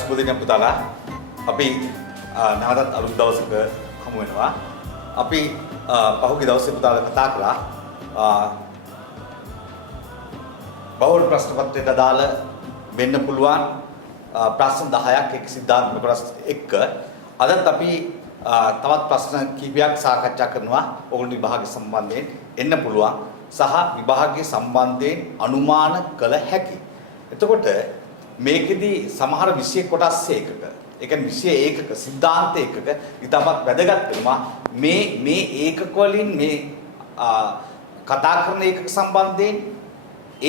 සුබදිනයක් පුතාලා. අපි නැවතත් අලුත් දවසක හමු වෙනවා. අපි පහුගිය දවසේ පුතාලා කතා කළා බහුල ප්‍රශ්න පත්‍රයට අදාළ වෙන්න පුළුවන් ප්‍රශ්න 10ක් එක් සිද්ධාන්තක ප්‍රශ්න එක්ක. අදත් අපි තවත් ප්‍රශ්න කිහිපයක් සාකච්ඡා කරනවා. ඕගොල්ලෝ විභාගය සම්බන්ධයෙන් එන්න පුළුවන් සහ විභාගය සම්බන්ධයෙන් අනුමාන කළ හැකි. එතකොට මේකෙදි සමහර විෂය කොටස් ඒකක, ඒ කියන්නේ විෂය ඒකක, සිද්ධාන්ත ඒකක ඉතාමත් වැදගත් වෙනවා. මේ ඒකක වලින් මේ කතා කරන ඒකක සම්බන්ධයෙන්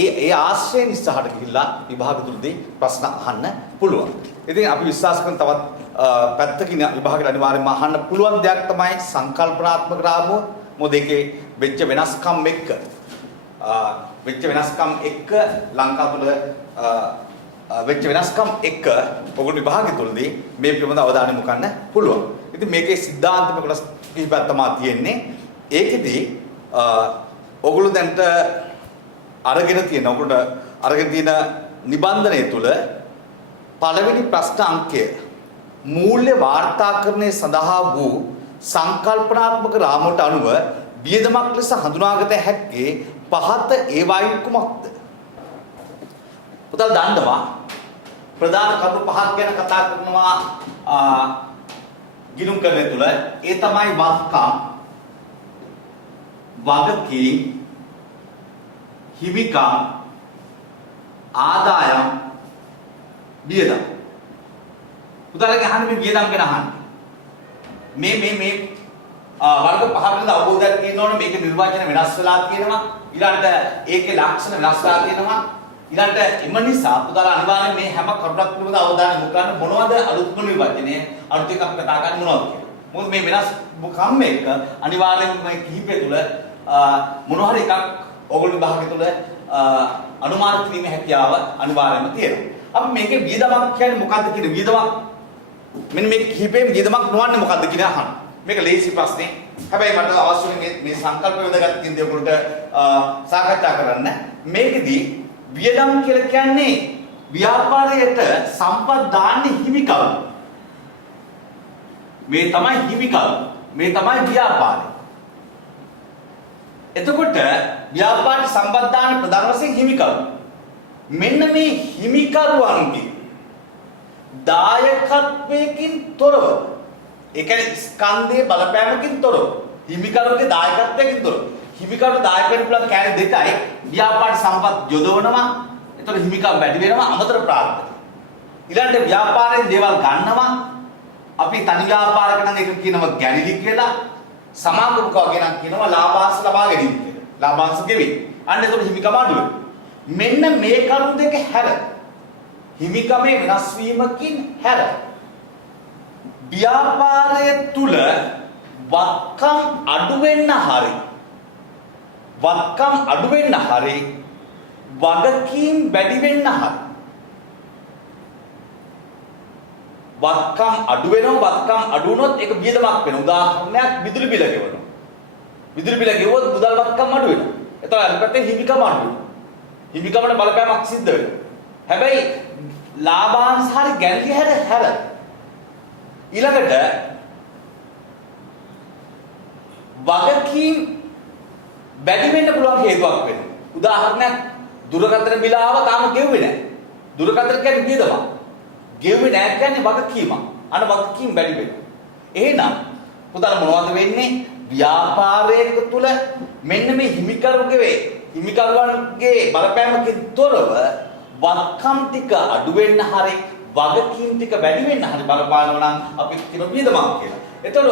ඒ ආශ්‍රයෙන් ඉස්සරහට ගිහිල්ලා විභාග තුලදී ප්‍රශ්න අහන්න පුළුවන්. ඉතින් අපි විශ්වාස කරන තවත් පැත්තකින් විභාගයට අනිවාර්යයෙන්ම අහන්න පුළුවන් දෙයක් තමයි සංකල්පනාත්මක රාමුව. මොකද ඒකේ වෙච්ච වෙනස්කම් එක්ක ලංකාව තුළ වෙච්ච වෙනස්කම් එක්ක ඔයගොල්ලෝ විභාගය තුලදී මේ පිළිබඳව අවධානය යොමු කරන්න පුළුවන්. ඉතින් මේකේ සිද්ධාන්තම කොටස් කිහිපයක් තමයි තියෙන්නේ. ඒකෙදි ඔයගොල්ලෝ දැන්ට අරගෙන තියෙන නිබන්ධනය තුල පළවෙනි ප්‍රශ්න අංකය මූල්‍ය වාර්තාකරණය සඳහා වූ සංකල්පනාත්මක රාමුවට අනුව වියදමක් ලෙස හඳුනාගත හැක්කේ පහත ඒවායින් කුමක්ද? පුතා දන්නවා ප්‍රධාන කරුණු පහක් ගැන කතා කරනවා ගිණුම් කරන තුල. ඒ තමයි වත්කම්, වගකීම්, හිමිකම්, ආදායම්, වියදම්. පුතාලගේ අහන්නේ මේ වියදම් ගැන අහන්නේ. මේ වර්ග පහ පිළිබඳ අවබෝධයක් තියෙනවනේ. මේකේ නිර්වචන වෙනස් වෙලා තියෙනවා. ඊළඟට ඒකේ ලක්ෂණ වෙනස් වෙලා තියෙනවා. ඊළඟට එම නිසා පුතාලා අනිවාර්යයෙන් මේ හැම කරුණක් පිළිබඳ අවධානය යොමු කරන්න. මොනවද අලුත්ම නිර්වචනය? අලුත් එකක් අපි කතා කරන්නේ මොනවද කියලා. මොකද මේ වෙනස් කම් එක අනිවාර්යයෙන්ම මේ කිහිපය තුල මොනවා හරි එකක් ඕගොල්ලෝ විභාගය තුල අනුමාන කිරීමේ හැකියාව අනිවාර්යයෙන්ම තියෙනවා. අපි මේකේ වියදමක් කියන්නේ මොකක්ද කියන වියදමක් මෙන්න මේ කිහිපෙම වියදමක් නොවන්නේ මොකක්ද කියලා අහන්න. මේක ලේසි ප්‍රශ්නේ. හැබැයි මට අවශ්‍ය මේ සංකල්ප වලදගත් තියෙන දේ ඔයගොල්ලන්ට සාකච්ඡා කරන්න. මේකෙදි වියදම් කියලා කියන්නේ ව්‍යාපාරයට සම්පත් දාන්නේ හිමිකරු. මේ තමයි හිමිකරු. මේ තමයි ව්‍යාපාරය. එතකොට ව්‍යාපාරයට සම්පත් දාන ප්‍රධාන වශයෙන් හිමිකරු. මෙන්න මේ හිමිකරුවන්ගේ දායකත්වයකින් තොරව, ඒ කියන්නේ ස්කන්ධයේ බලපෑමකින් තොරව, හිමිකරුගේ දායකත්වයකින් තොරව. හිමිකරු දායක වෙන්න පුළුවන් කෑලි දෙකයි. ව්‍යාපාර සම්පත් යොදවනවා. එතකොට හිමිකම් වැඩි වෙනවා අමතර ප්‍රාර්ථන. ඊළඟට ව්‍යාපාරයෙන් දේවල් ගන්නවා. අපි තනි ව්‍යාපාරයක නම් ඒක කියනවා ගැණිලි කියලා. සමාගමක වගේ නම් කියනවා ලාභාංශ ලබා ගැනීම කියලා. ලාභාංශ ගෙවි. අන්න එතකොට හිමිකම අඩු වෙනවා. මෙන්න මේ කරුණු දෙක හැර හිමිකමේ වෙනස් වීමකින් හැර ව්‍යාපාරය තුල වත්කම් අඩු වෙන්න හරි වගකීම් වැඩි වෙන්න හරි වත්කම් අඩු වෙනවා. වත්කම් අඩු වුණොත් ඒක වියදමක් වෙනවා. උදාහරණයක් විදුලි බිල ගෙවනවා. විදුලි බිල ගෙවුවොත් මුදල් වත්කම් අඩු වෙනවා. එතකොට අනිත් පැත්තේ හිමිකම අඩු වෙනවා. හිමිකමට බලපෑමක් සිද්ධ වෙනවා. හැබැයි ලාභාංශ හරි ගැණිලි හැර ඊළඟට වගකීම් වැඩි වෙන්න පුළුවන් හේතුවක් වෙනවා. උදාහරණයක් දුරකථන බිල ආව තාම ගෙව්වේ නැහැ. දුරකථන කියන්නේ වියදමක්. ගෙව්වේ නැහැ කියන්නේ වගකීමක්. අන්න වගකීම් වැඩි වෙනවා. එහෙනම් පුතාලා මොනවද වෙන්නේ? ව්‍යාපාරයක තුල මෙන්න මේ හිමිකරුවන්ගේ බලපෑමකින් තොරව වත්කම් ටික අඩු වෙන්න හරි වගකීම් ටික වැඩි වෙන්න හරි බලපානවා නම් අපි කියන වියදමක් කියලා. එතකොට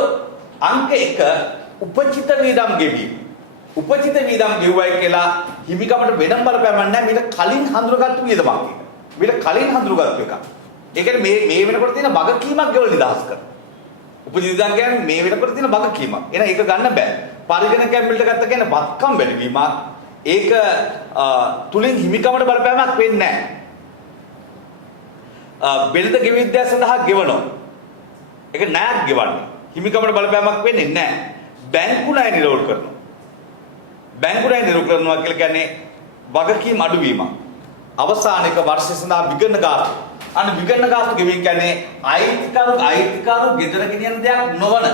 අංක 1 උපචිත වියදම් ගෙවීම. උපචිත වියදම් ගෙවුවයි කියලා හිමිකමට වෙනම බලපෑමක් නැහැ. මේක කලින් හඳුනගත්තු වියදමක් එක. මේක කලින් හඳුනගත්තු එකක්. ඒ කියන්නේ මේ වෙනකොට තියෙන වගකීමක් ගෙවල නිදහස් කරනවා. උපචිත වියදම් කියන්නේ මේ වෙනකොට තියෙන වගකීමක්. එහෙනම් ඒක ගන්න බෑ. පරිගණකයෙන් මිලට ගත්ත කියන්නේ වත්කම් වැඩිවීමක්. ඒක තුලින් හිමිකමට බලපෑමක් වෙන්නේ නැහැ. බෙල්ද ගෙවිද්‍යාව සඳහා ගෙවනවා. ඒක ණයක් ගෙවන්නේ. හිමිකමට බලපෑමක් වෙන්නේ නැහැ. බැංකු ණය නිරෝධ කරනවා. බැංකු ණය නිරෝධ කරනවා කියලා කියන්නේ වගකීම් අඩුවීමක්. අවසානයක වර්ෂය සඳහා විගණන ගාන අන්න විකරණ ගාස්තු ගෙවීම කියන්නේ අයිතිකරු ගෙදර ගෙනියන දෙයක් නොවන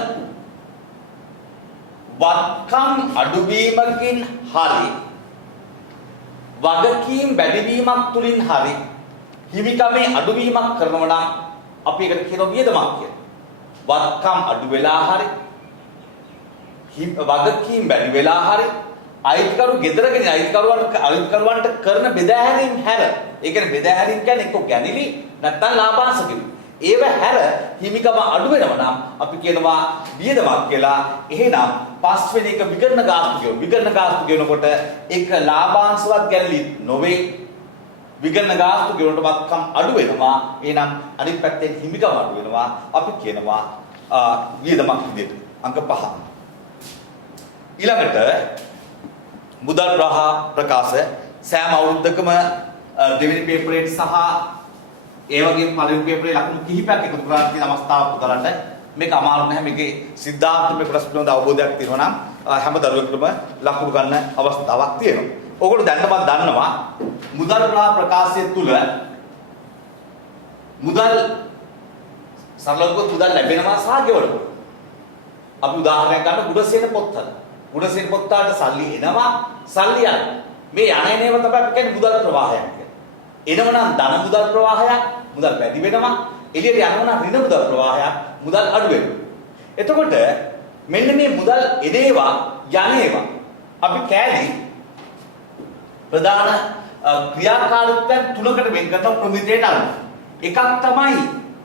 වත්කම් අඩුවීමකින් හරි වගකීම් වැඩිවීමක් තුලින් හරි හිමිකමේ අඩුවීමක් කරනවා නම් අපි ඒකට කියනවා වියදමක් කියලා. වත්කම් අඩු වෙලා හරි වගකීම් වැඩි වෙලා හරි අයිතිකරු ගෙදරගෙන අයිතිකරුවන්ට කරන බෙදාහැරීම් හැර ඒ කියන්නේ බෙදාහැරීම් කියන්නේ එක්ක ගැනිලි නැත්නම් ලාභාංශ කිවි. ඒව හැර හිමිකම අඩු වෙනවා නම් අපි කියනවා වියදමක් කියලා. එහෙනම් පස්වෙනි එක විකරණ ගාස්තු කියනවා. විකරණ ගාස්තු කියනකොට ඒක ලාභාංශවත් ගැනලි නොවේ. විකරණ ගාස්තු කියනකොට වත්කම් අඩු වෙනවා. එහෙනම් අනිත් පැත්තෙන් හිමිකම අඩු වෙනවා. අපි කියනවා වියදමක් විදිහට. අංක 5. ඊළඟට මුදල් ප්‍රකාශ සෑම අවුරුද්දකම දෙවෙනි පේපරේට සහ ඒ වගේම පළවෙනි පේපරේ ලකුණු කිහිපයක් එකතු කරලා තියෙන අවස්ථාවක් උදාරන්න මේක අමාරු නැහැ. මේකේ සිද්ධාර්ථ මේ ප්‍රශ්න පිළිබඳ අවබෝධයක් තියෙනවා නම් හැම දරුවෙකුටම ලකුණු ගන්න අවස්ථාවක් තියෙනවා. ඕගොල්ලෝ දැන්නවත් දන්නවා මුදල් ප්‍රකාශය තුල මුදල් සරලව මුදල් ලැබෙනවා සහ ගෙවනවා. අපි උදාහරණයක් ගන්න ගුණසේන පොත්වල. ගුණසේන පොත්තාට සල්ලි එනවා සල්ලි යනවා. මේ යන එනේම තමයි අපි කියන්නේ මුදල් ප්‍රවාහයක් කියලා. එනවනම් ධන මුදල් ප්‍රවාහයක් මුදල් වැඩි වෙනවා. එළියට යනවනම් ඍණ මුදල් ප්‍රවාහයක් මුදල් අඩු වෙනවා. එතකොට මෙන්න මේ මුදල් එනේවා යන්නේවා අපි කෑලි ප්‍රධාන ක්‍රියාකාරීත්වයන් තුනකට වෙන් කරන ප්‍රමිතියට අනුව. එකක් තමයි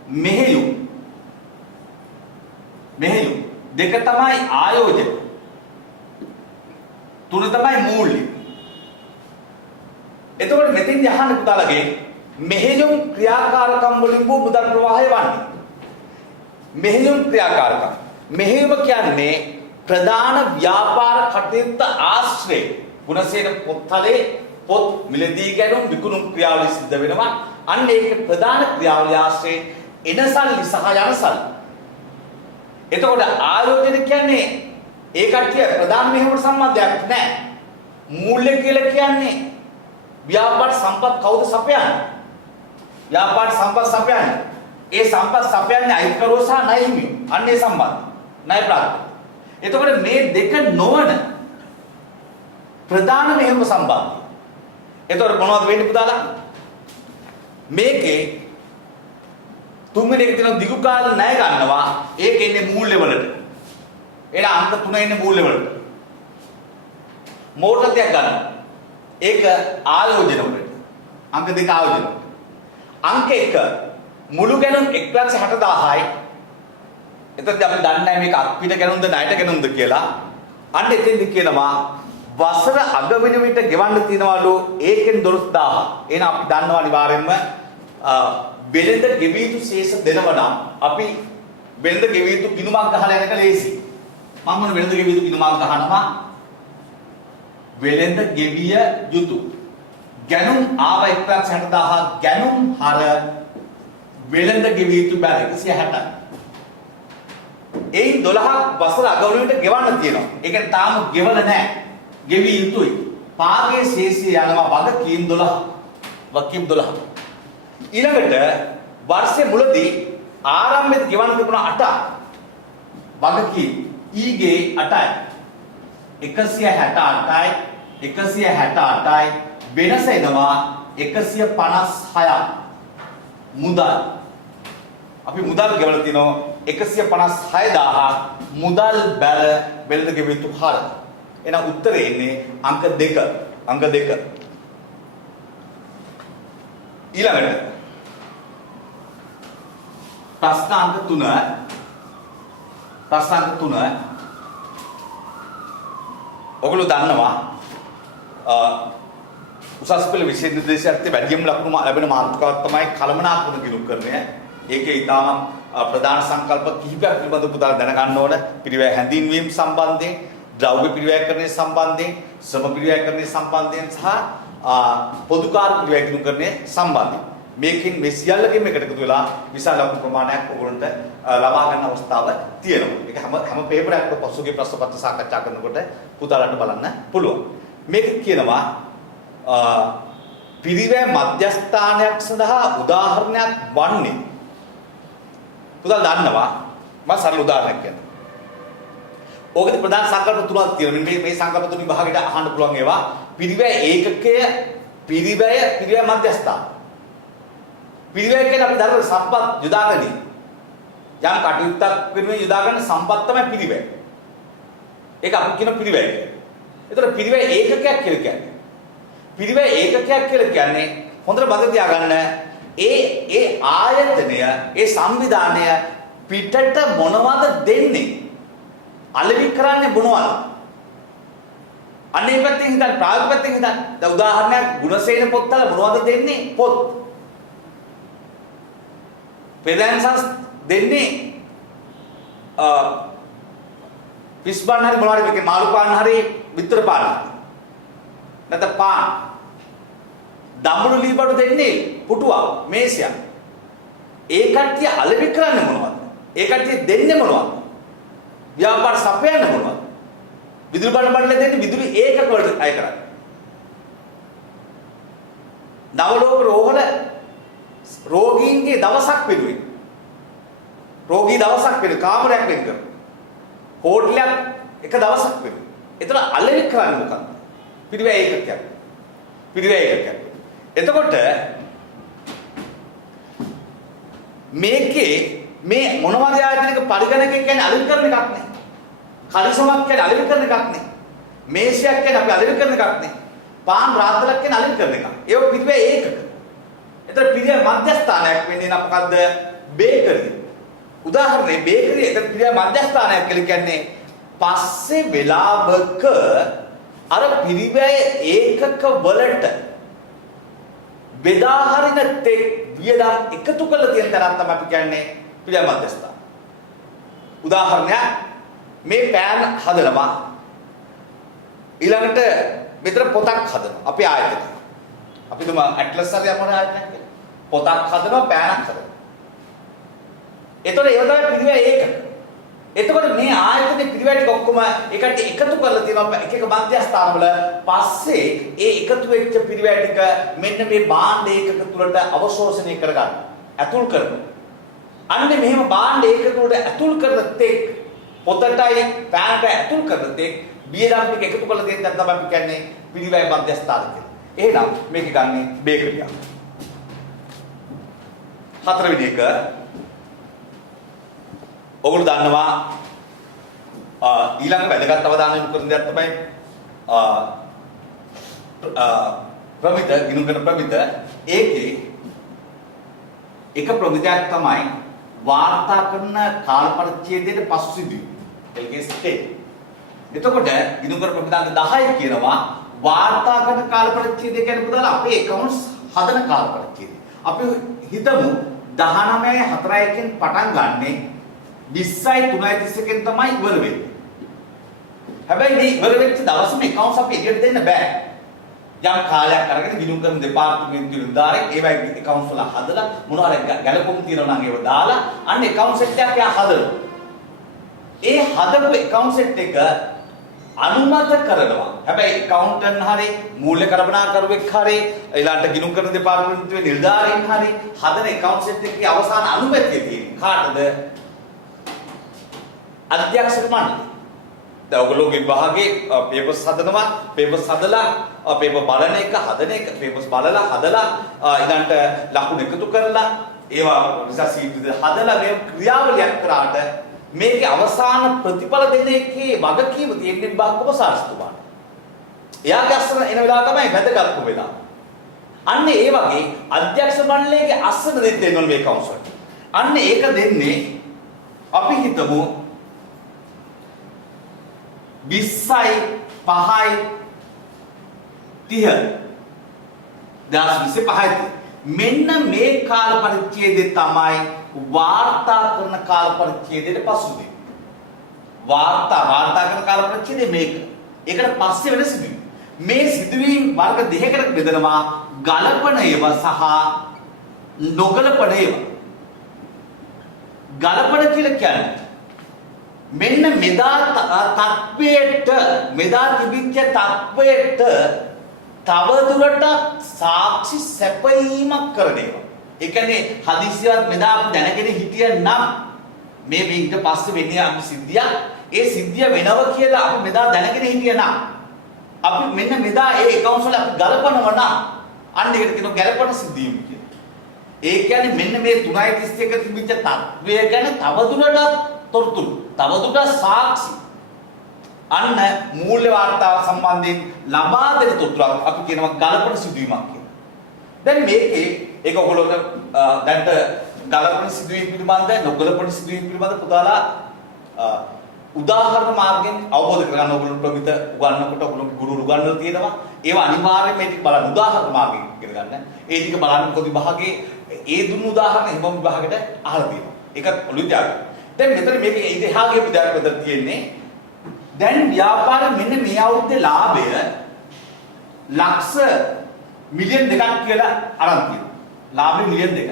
මෙහෙයුම්. දෙක තමයි ආයෝජන. තුන තමයි මූල්‍ය. එතකොට මෙතෙන්දී අහන්න පුතාලගේ මෙහෙයුම් ක්‍රියාකාරකම් වලින් වූ මුදල් ප්‍රවාහය වන්නේ. මෙහෙයුම් ක්‍රියාකාරකම්. මෙහෙයුම කියන්නේ ප්‍රධාන ව්‍යාපාර කටයුත්ත ආශ්‍රය. ගුණසේන පොත්වලේ පොත් මිලදී ගැනුම් විකුණුම් ක්‍රියාවලිය සිද්ධ වෙනවා. අන්න ඒකේ ප්‍රධාන ක්‍රියාවලිය ආශ්‍රයෙන් එන සල්ලි සහ යන සල්ලි. එතකොට ආයෝජන කියන්නේ ඒ කට්ටිය ප්‍රධාන මෙහෙයුමට සම්බන්ධයක් නැහැ. මූල්‍ය කියලා කියන්නේ ව්‍යාපාර සම්පත් කවුද සපයන්නේ? ව්‍යාපාර සම්පත් සපයන්නේ. ඒ සම්පත් සපයන්නේ අයිතිකරුවෝ සහ ණය හිමියෝ. අන්න ඒ සම්බන්ධය. ණය ප්‍රාප්ත. එතකොට මේ දෙක නොවන ප්‍රධාන මෙහෙයුම සම්බන්ධය. එතකොට මොනවද වෙන්නේ පුතාලා? මේකේ තුන්වෙනි එක තියෙන දිගු කාල ණය ගන්නවා. ඒක එන්නේ මූල්‍ය වලට. එන අංක 3 එන්නේ මූල්‍ය වලට. මෝටර් දෙයක් ගන්නවා. ඒක ආයෝජන වලට. අංක 2 ආයෝජන. අංක 1 මුළු ගැනුම් 1,60,000යි. එතකොට අපි දන්නේ නැහැ මේක අත්පිට ගැනුම්ද ණයට ගැනුම්ද කියලා. අන්න එතෙන්දි කියනවා වසර අග වෙන විට ගෙවන්න තියනවලු ඒකෙන් 12000. එහෙනම් අපි දන්නවා අනිවාර්යෙන්ම වෙළඳ ගෙවිය යුතු ශේෂ දෙනවා නම් අපි වෙළඳ ගෙවිය යුතු ගිණුමක් ගහලා යනක ලේසි. මම මොන වෙළඳ ගෙවිය යුතු ගිණුමක් ගහනවා වෙළඳ ගෙවිය යුතු ගැනුම් ආව 1,60,000 ගැනුම් හර වෙළඳ ගෙවිය යුතු බැල 160යි. එයින් 12ක් වසර අග වෙන විට ගෙවන්න තියෙනවා. ඒ කියන්නේ තාම ගෙවල නැහැ. ගෙවිය යුතුයි. පාගේ ශේෂය යනවා වගකීම් 12. වගකීම් 12. ඊළඟට වර්ෂයේ මුලදී ආරම්භයේ ගෙවන්න තිබුණ 8 වගකීම් ඊගේ 8යි. 168යි 168යි වෙනස එනවා 156ක් මුදල්. අපි මුදල් ගෙවලා තිනවා 156,000ක් මුදල් බැල වෙළඳ ගෙවිය යුතු හර. එහෙනම් උත්තරේ එන්නේ අංක 2. අංක 2. ඊළඟට ප්‍රශ්න අංක 3. ප්‍රශ්න අංක 3. ඔයගොල්ලෝ දන්නවා උසස් පෙළ විෂය නිර්දේශයත් වැඩිම ලකුණු ලැබෙන මාතෘකාවක් තමයි කළමනාකරණ ගිණුම්කරණය. ඒකේ ඊටාම ප්‍රධාන සංකල්ප කිහිපයක් පිළිබඳව පුතාලා දැනගන්න ඕන. පිරිවැය හැඳින්වීම සම්බන්ධයෙන්, ද්‍රව්‍ය පිරිවැයකරණය සම්බන්ධයෙන්, ශ්‍රම පිරිවැයකරණය සම්බන්ධයෙන් සහ පොදුකාර පිරිවැය ගිණුම්කරණය සම්බන්ධයෙන්. මේකෙන් මේ සියල්ලකින්ම එකට එකතු වෙලා විශාල ලකුණු ප්‍රමාණයක් ඔයගොල්ලන්ට ලබා ගන්න අවස්ථාව තියෙනවා. ඒක හැම පේපරයක්ම පසුගිය ප්‍රශ්න පත්‍ර සාකච්ඡා කරනකොට පුතාලන්ට බලන්න පුළුවන්. මේක කියනවා පිරිවැය මධ්‍යස්ථානයක් සඳහා උදාහරණයක් වන්නේ පුතා දන්නවා මම සරල උදාහරණයක් කියන්නම්. ඕකේ ප්‍රධාන සංකල්ප තුනක් තියෙනවා. මේ සංකල්ප තුන විභාගයට අහන්න පුළුවන් ඒවා. පිරිවැය ඒකකය, පිරිවැය මධ්‍යස්ථාන. පිරිවැය කියන්නේ අපි ධර්ම සම්පත් යොදාගන්නේ. යම් කටයුත්තක් වෙනුවෙන් යොදාගන්න සම්පත් තමයි පිරිවැය. ඒක අපි කියන පිරිවැය කියලා. ඒතර පිරිවැය ඒකකයක් කියලා කියන්නේ. පිරිවැය ඒකකයක් කියලා කියන්නේ හොඳට මතක තියාගන්න ඒ ආයතනය, ඒ සංවිධානය පිටට මොනවද දෙන්නේ? අලෙවි කරන්නේ මොනවද? අනේ පැත්තෙන් හිතන්න, ප්‍රායෝගික පැත්තෙන් හිතන්න. දැන් උදාහරණයක් ගුණසේන පොත්වල මොනවද දෙන්නේ? පොත්. පෙදැන්සස් දෙන්නේ පිස්බන් හරි මොනවාරි මේකේ මාළු පාන් හරි විතර පාන. නැත්නම් පාන්. දඹුළු ලීබඩු දෙන්නේ පුටුවක්, මේසයක්. ඒ කට්ටිය අලෙවි කරන්නේ මොනවද? ඒ කට්ටිය දෙන්නේ මොනවද? ව්‍යාපාර සපයන්නේ මොනවද? විදුලි බණ්ඩල දෙන්නේ විදුලි ඒකක වලට අය කරන්නේ. නවලෝක රෝහල රෝගීන්ගේ දවසක් වෙනුවෙන්. රෝගී දවසක් වෙන කාමරයක් වෙන් කරනවා. හෝටලයක් එක දවසක් වෙනුවෙන්. ඒතර අලෙවි කරන්නේ මොකක්ද? පිරිවැය ඒකකයක්. පිරිවැය ඒකකයක්. එතකොට මේකේ මේ මොනවද ආයතනික පරිගණකයක් කියන්නේ අලෙවි කරන එකක් නේ. කලිසමක් කියන්නේ අලෙවි කරන එකක් නේ. මේසයක් කියන්නේ අපි අලෙවි කරන එකක් නේ. පාන් රාත්තලක් කියන්නේ අලෙවි කරන එකක්. ඒක පිරිවැය ඒකක. එතන පිරිවැය මධ්‍යස්ථානයක් වෙන්නේ නම් මොකද්ද? බේකරි. උදාහරණේ බේකරි එතන පිරිවැය මධ්‍යස්ථානයක් කියලා කියන්නේ පස්සේ වෙලාවක අර පිරිවැය ඒකක වලට බෙදා හරින තෙක් වියදම් එකතු කරලා තියෙන තරම් තමයි අපි කියන්නේ පිරිවැය මධ්‍යස්ථාන. උදාහරණයක් මේ පෑන් හදනවා ඊළඟට මෙතන පොතක් හදනවා අපි ආයතනය. අපි තුම ඇට්ලස් හරි යමන ආයතනයක් කියලා. පොතක් හදනවා පෑනක් හදනවා. එතකොට ඒව තමයි පිරිවැය ඒකක. එතකොට මේ ආයතනයේ පිරිවැය ටික ඔක්කොම එකට එකතු කරලා තියෙනවා එක එක මධ්‍යස්ථානවල. පස්සේ ඒ එකතු වෙච්ච පිරිවැය ටික මෙන්න මේ භාණ්ඩ ඒකක තුලට අවශෝෂණය කරගන්න. ඇතුල් කරනවා. අන්නේ මෙහෙම භාණ්ඩ ඒකක තුලට ඇතුල් කරන තෙක් පොතටයි පෑනට ඇතුල් කරන තෙක් වියදම් ටික එකතු කරලා තියෙන දේ තමයි අපි කියන්නේ පිරිවැය මධ්‍යස්ථාන කියලා. එහෙනම් මේක ගන්නේ බේකරියක්. හතරවෙනි එක ඔගොල්ලෝ දන්නවා ඊළඟ වැදගත් අවධානය යොමු කරන දෙයක් තමයි ප්‍රමිත ගිණුම් කරන ප්‍රමිත. ඒකේ එක ප්‍රමිතයක් තමයි වාර්තා කරන කාල පරිච්ඡේදයේ පසුසිදුවීම. ඒකේ ස්ටේ. එතකොට ගිණුම් කරන ප්‍රමිතාන්ත 10 කියනවා වාර්තා කරන කාල පරිච්ඡේදය කියන්නේ පුතාලා අපේ accounts හදන කාල පරිච්ඡේදය. අපි හිතමු 19:04කින් පටන් ගන්නෙ 20:03:31 තමයි ඉවර වෙන්නේ. හැබැයි මේ ඉවර වෙච්ච දවසම accounts අපි එළියට දෙන්න බෑ. යම් කාලයක් අරගෙන ගිණුම් කරන දෙපාර්තමේන්තුවේ නිලධාරියෙක් ඒවයි accounts වල හදලා මොනවාරි ගැලපුම් තියෙනවා නම් ඒව දාලා අන්න account set එකක් එයා හදනවා. ඒ හදපු account set එක අනුමත කරනවා. හැබැයි accountant හරි මූල්‍ය කළමනාකරුවෙක් හරි ඊළඟට ගිණුම් කරන දෙපාර්තමේන්තුවේ නිලධාරියෙක් හරි හදන account set එකේ අවසාන අනුමැතිය තියෙන්නේ කාටද? අධ්‍යක්ෂක මණ්ඩලය. දැන් ඔයගොල්ලෝගේ විභාගේ පේපර්ස් හදනවා, පේපර්ස් හදලා පේපර් බලන එක, හදන එක, පේපර්ස් බලලා හදලා ඊළඟට ලකුණු එකතු කරලා ඒවා රිසර්ච් ෂීට් විදිහට හදලා මේ ක්‍රියාවලියක් කරාට මේකේ අවසාන ප්‍රතිඵල දෙන එකේ වගකීම තියෙන්නේ විභාග කොමසාරිස්තුමාට. එයාගේ අස්සන එන වෙලාව තමයි වැදගත්ම වෙලාව. අන්න ඒ වගේ අධ්‍යක්ෂ මණ්ඩලයේ අස්සන දෙන්න ඕන මේ කවුන්සල්. අන්න ඒක දෙන්නේ අපි හිතමු 20:05:30 මෙන්න මේ කාල පරිච්ඡේදය තමයි වාර්තා කරන කාල පරිච්ඡේදයට පසුබිම. වාර්තා කරන කාල පරිච්ඡේදය මේක. ඒකට පස්සේ වෙන සිදුවීම්. මේ සිදුවීම් වර්ග දෙකකට බෙදනවා ගලපන ඒවා සහ නොගලපන ඒවා. ගලපන කියලා කියන්නේ මෙන්න මෙදා තත්වයට මෙදා තිබිච්ච තත්වයට තවදුරටත් සාක්ෂි සැපයීමක් කරන ඒවා. ඒ කියන්නේ හදිසියවත් මෙදා අපි දැනගෙන හිටියනම් මේ ඊට පස්සේ වෙන්නේ අපි සිද්ධියක්. ඒ සිද්ධිය වෙනව කියලා අපි මෙදා දැනගෙන හිටියනම් අපි මෙන්න මෙදා ඒ accounts වල අපි ගලපනවා නම් අන්න ඒකට කියනවා ගලපන සිද්ධියම කියලා. ඒ කියන්නේ මෙන්න මේ 3.31 තිබිච්ච තත්වය ගැන තවදුරටත් තොරතුරු, තවදුරටත් සාක්ෂි අන්න මූල්‍ය වාර්තාව සම්බන්ධයෙන් ලබා දෙන තොරතුරු අපි කියනවා ගලපන සිදුවීමක් කියලා. දැන් මේකේ ඒක ඔයගොල්ලෝ දැන්ට ගලපන සිදුවීම් පිළිබඳ නොගලපන සිදුවීම් පිළිබඳ පුතාලා උදාහරණ මාර්ගයෙන් අවබෝධ කරගන්න ඔයගොල්ලෝ ප්‍රමිත උගන්වනකොට ඔයගොල්ලෝගේ ගුරු උගන්වලා තියෙනවා. ඒවා අනිවාර්යයෙන් මේ ටික බලන්න උදාහරණ මාර්ගයෙන් ඉගෙන ගන්න. ඒ ටික බලන්න පොඩි විභාගයේ ඒ දුන්නු උදාහරණ හිම විභාගයට අහලා තියෙනවා. ඒකත් ඔළුවේ තියාගන්න. දැන් මෙතන මේක ඊට එහා ගියපු දෙයක් විතර තියෙන්නේ. දැන් ව්‍යාපාරෙ මෙන්න මේ අවුරුද්දේ ලාභය ලක්ෂ මිලියන් 2ක් කියලා අරන් තියෙනවා. ලාභය මිලියන් 2ක්.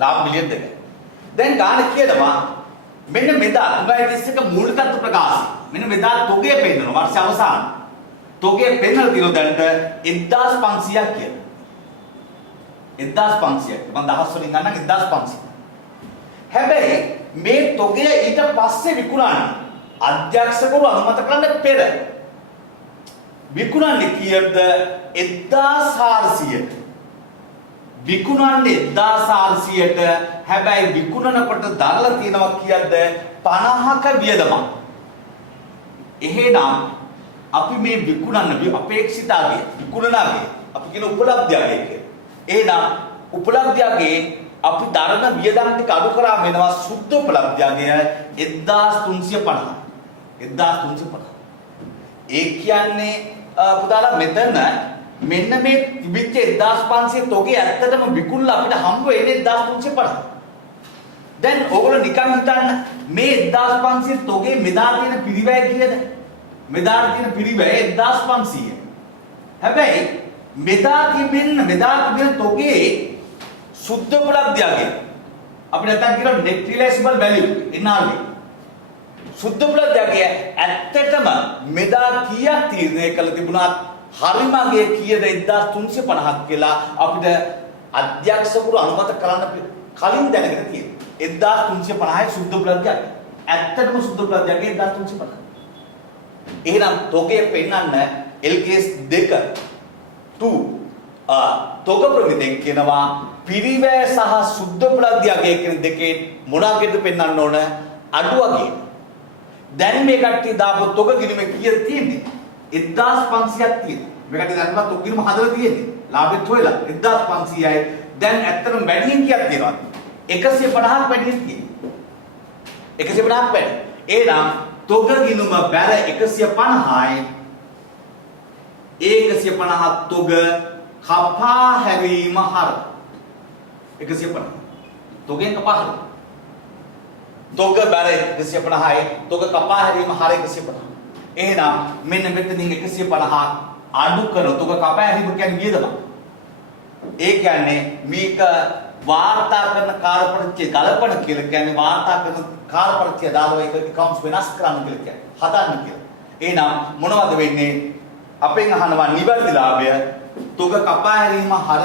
ලාභ මිලියන් 2ක්. දැන් ගාන කියනවා මෙන්න මෙදා 3.31 මූලික තත්ත්ව ප්‍රකාශය. මෙන්න මෙදා තොගය පෙන්නනවා වර්ෂ අවසාන. තොගය පෙන්නලා තියෙනවා දැනට 1500ක් කියලා. 1500ක්. මම දහස් වලින් ගන්නම් 1500. හැබැයි මේ තොගය ඊට පස්සේ විකුණන්නේ අධ්‍යක්ෂකවරු අනුමත කරන්න පෙර විකුණන්නේ කීයද 1400ට. විකුණන්නේ 1400ට. හැබැයි විකුණනකොට දරලා තියෙනවා කීයද 50ක වියදමක්. එහෙනම් අපි මේ විකුණන්න අපේක්ෂිතාගේ විකුණනාගේ අපි කියන උපලබ්ධයගේ කියලා. එහෙනම් උපලබ්ධයගේ අපි දරන වියදම් ටික අඩු කරාම වෙනවා සුද්ධ උපලබ්ධයගේ 1350. 1350. ඒ කියන්නේ පුතාලා මෙතන මෙන්න මේ තිබිච්ච 1500 තොගේ ඇත්තටම විකුණලා අපිට හම්බ වෙන්නේ 1350. දැන් ඕගොල්ලෝ නිකන් හිතන්න මේ 1500 තොගේ මෙදා තියෙන පිරිවැය කීයද? මෙදා තියෙන පිරිවැය 1500. හැබැයි මෙදා තිබෙන තොගේ සුද්ධ උපලබ්ධයගේ අපිට නැත්නම් කියනවා net realizable value NRV. සුද්ධ උපලබ්ධයගේ ඇත්තටම මෙදා කීයක් තීරණය කළ තිබුණත් හරිමගේ කීයද 1350ක් කියලා අපිට අධ්‍යක්ෂකවරු අනුමත කරන්න කලින් දැනගෙන තියෙනවා. 1350යි සුද්ධ උපලබ්ධයගේ. ඇත්තටම සුද්ධ උපලබ්ධයගේ 1350. එහෙනම් තොගේ පෙන්නන්න LKS 2 තොග ප්‍රමිතෙන් කියනවා පිරිවැය සහ සුද්ධ උපලබ්ධයගේ කියන දෙකේ මොනවාද පෙන්වන්න ඕන අඩුවගේ. දැන් මේ කට්ටිය දාපු තොග ගිණුමේ කීයද තියෙන්නේ? 1500ක් තියෙනවා. මේ කට්ටිය දැන් තොග ගිණුම හදලා තියෙන්නේ. ලාභෙත් හොයලා 1500යි. දැන් ඇත්තටම වැඩියෙන් කීයක් තියෙනවද? 150ක් වැඩියෙන් තියෙනවා. 150ක් වැඩි. එහෙනම් තොග ගිණුම බැල 150යි. ඒ 150 තොග කපා හැරීම හර 150. තොගෙන් කපා හැරීම. තොග බැල 150යි. තොග කපා හැරීම හර 150. එහෙනම් මෙන්න මෙතනින් 150 අඩු කර තොග කපා හැරීම කියන්නේ වියදම. ඒ කියන්නේ මේක වාර්තා කරන කාර්යපරිච්ඡේද ගලපන කියලා කියන්නේ වාර්තා කරන කාර්යපරිච්ඡේද දාලා ඒක accounts වෙනස් කරන්න කියලා කියන්නේ. හදන්න කියලා. එහෙනම් මොනවද වෙන්නේ? අපෙන් අහනවා නිවැරදි ලාභය තොග කපා හැරීම හර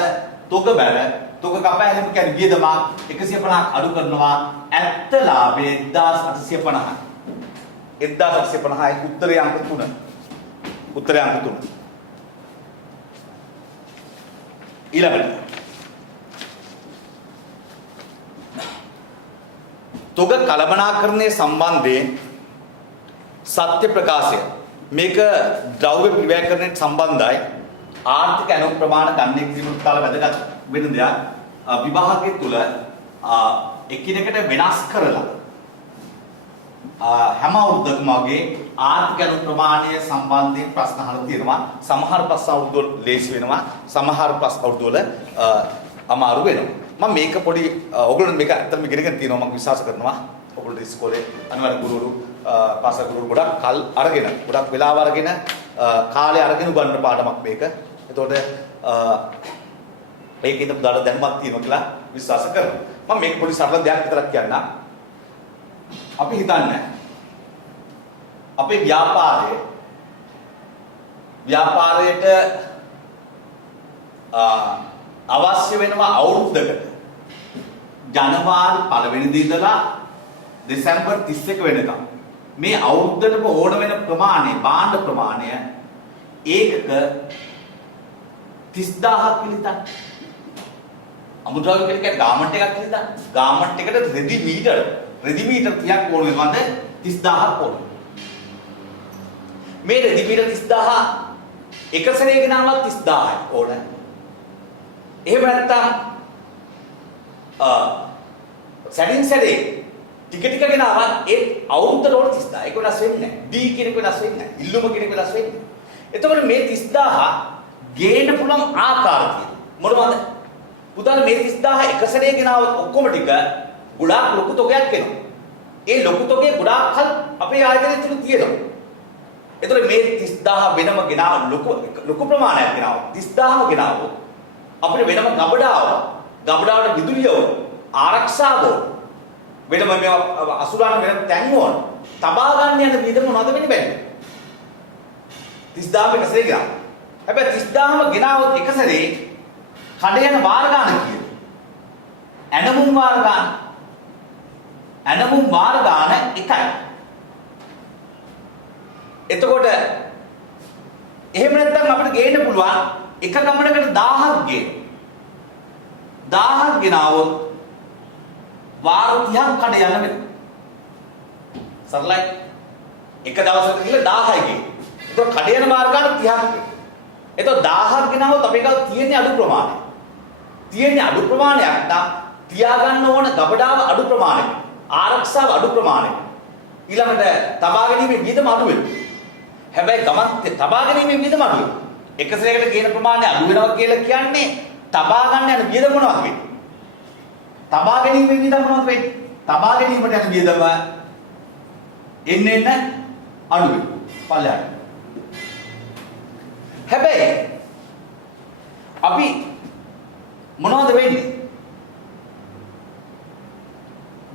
තොග බැල තොග කපා හැරීම කියන්නේ වියදම 150ක් අඩු කරනවා ඇත්ත ලාභය 1850යි 1850යි උත්තරය අංක 3 උත්තරය අංක 3 ඊළඟට තොග කළමනාකරණය සම්බන්ධයෙන් සත්‍ය ප්‍රකාශය මේක ද්‍රව්‍ය පිරිවැයකරණයට සම්බන්ධයි ආර්ථික ඇණවුම් ප්‍රමාණ ගණනය කිරීමට කාල වැදගත් වෙන දෙයක් විභාගය තුල එකිනෙකට වෙනස් කරලා හැම අවුරුද්දකම වගේ ආර්ථික ඇණවුම් ප්‍රමාණය සම්බන්ධයෙන් ප්‍රශ්න අහලා තියෙනවා සමහර ප්‍රශ්න අවුරුදු වල ලේසි වෙනවා සමහර ප්‍රශ්න අවුරුදු වල අමාරු වෙනවා මම මේක පොඩි ඔයගොල්ලෝ මේක ඇත්තටම ඉගෙනගෙන තියෙනවා මම විශ්වාස කරනවා ඔයගොල්ලෝ ඉස්කෝලේ අනිවාර්ය ගුරුවරු පාසල් ගුරුවරු ගොඩක් කල් අරගෙන ගොඩක් වෙලාව අරගෙන කාලේ අරගෙන උගන්වන පාඩමක් මේක. එතකොට මේකේ ඉඳන් දාලා දැනුමක් තියෙනවා කියලා විශ්වාස කරනවා. මම මේක පොඩි සරල දෙයක් විතරක් කියන්නම්. අපි හිතන්නේ අපේ ව්‍යාපාරයේ ව්‍යාපාරයට අවශ්‍ය වෙනවා අවුරුද්දකට ජනවාරි 1 වෙනිදා ඉඳලා දෙසැම්බර් 31 වෙනකම් මේ අවුරුද්දටම ඕන වෙන ප්‍රමාණය භාණ්ඩ ප්‍රමාණය ඒකක 30000ක් පිළිතක් අමුද්‍රව්‍ය කියලා ගාමන්ට් එකක් කියලා ගාමන්ට් එකට රෙදි මීටර 30ක් ඕන වෙනවද 30000ක් ඕන මේ රෙදි මීටර 30000 එක සැරේ ගෙනාවක් 30000ක් ඕන එහෙම නැත්නම් සැඩින් සැරේ ටික ටික ගෙනාවක් ඒ අවුරුද්දට ඕන 30000 ඒක වෙනස් වෙන්නේ නැහැ ඩී කියන එක වෙනස් වෙන්නේ නැහැ ඉල්ලුම කියන එක වෙනස් වෙන්නේ එතකොට මේ 30000 ගේන්න පුළුවන් ආකාර තියෙනවා මොනවද පුතාට මේ 30000 එක සැරේ ගෙනාවොත් ඔක්කොම ටික ගොඩාක් ලොකු තොගයක් එනවා. ඒ ලොකු තොගේ ගොඩාක් කල් අපේ ආයතනයේ තුල තියෙනවා. ඒතකොට මේ 30000 වෙනම ගෙනාව ලොකු ප්‍රමාණයක් ගෙනාවොත් 30000ම ගෙනාවොත් අපිට වෙනම ගබඩාවට විදුලියව ආරක්ෂාව වෙනම මේ අසුරාන වෙන තැන් ඕන. තබා ගන්න යන විදිහ මොනවද වෙන්නේ බැලුවා. 30000 එක සැරේ ගෙනාවා. හැබැයි 30000ම ගෙනාවොත් එක සැරේ කඩ යන වාර ගන්න කියන. ඇනමුම් වාර ගන්න. ඇනමුම් වාර ගන්න එකයි. එතකොට එහෙම නැත්නම් අපිට ගේන්න පුළුවන් එක ගමනකට 1000ක් ගේන්න. 1000ක් ගෙනාවොත් වාර 30ක් කඩ යන වෙනවා. සරලයි. එක දවසකට කියලා 1000යි ගේන්න. එතකොට කඩ යන වාර ගන්න 30ක් වෙනවා. එතකොට 1000ක් ගෙනාවොත් අපේ ගාව තියෙන්නේ අඩු ප්‍රමාණයක්. තියෙන්නේ අඩු ප්‍රමාණයක් නම් තියාගන්න ඕන ගබඩාව අඩු ප්‍රමාණයක. ආරක්ෂාව අඩු ප්‍රමාණයක. ඊළඟට තබා ගැනීමේ වියදම අඩු වෙනවා. හැබැයි ගමන් තබා ගැනීමේ වියදම අඩු වෙනවා. එක සැරයකට ගේන ප්‍රමාණය අඩු වෙනවා කියලා කියන්නේ තබා ගන්න යන වියදම මොනවද වෙන්නේ? තබා ගැනීමේ වියදම මොනවද වෙන්නේ? තබා ගැනීමට යන වියදම එන්න අඩු වෙනවා. පල්ලෙහාට. හැබැයි අපි මොනවද වෙන්නේ?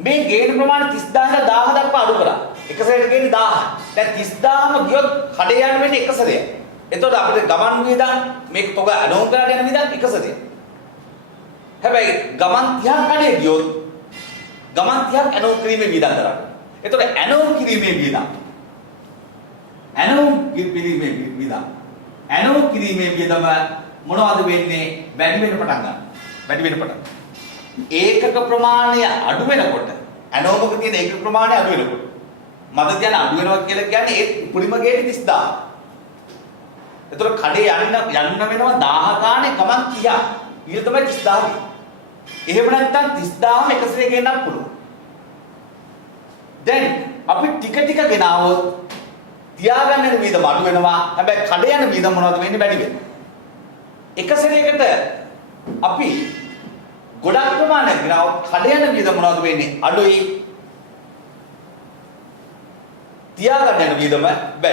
මේ ගේන ප්‍රමාණය 30000 1000 දක්වා අඩු කරා. එක සැරේට ගේන්නේ 1000. දැන් 30000ම ගියොත් කඩේ යන්න වෙන්නේ එක සැරේ. එතකොට අපිට ගමන් වියදම් මේක තොග අඩෝම් කරලා යන වියදම් එක සැරේ. හැබැයි ගමන් 30ක් කඩේ ගියොත් ගමන් 30ක් ඇනෝම් කිරීමේ වියදම් කරා. එතකොට ඇනෝම් කිරීමේ වියදම් ඇනෝම් කිරීමේ වියදම මොනවද වෙන්නේ? වැඩි වෙන පටන් ගන්නවා. වැඩි වෙන පටන්. ඒකක ප්‍රමාණය අඩු වෙනකොට ඇනෝමක තියෙන ඒකක ප්‍රමාණය අඩු වෙනකොට මද තියන අඩු වෙනවා කියලා කියන්නේ ඒ උපරිම ගේට 30000. එතකොට කඩේ යන්න වෙනවා 1000 ගානේ ගමන් 30. ඊට තමයි 30000. එහෙම නැත්නම් 30000ම එක සැරේ ගෙන්නන්න පුළුවන්. දැන් අපි ටික ටික ගෙනාවොත් තියාගන්න යන වියදම අඩු වෙනවා. හැබැයි කඩේ යන වියදම මොනවද වෙන්නේ? වැඩි වෙනවා. එක සැරයකට අපි ගොඩක් ප්‍රමාණයක් ගෙනාවොත් කඩේ යන වියදම මොනවද වෙන්නේ? අඩුයි. තියාගන්න යන වියදම වැඩි.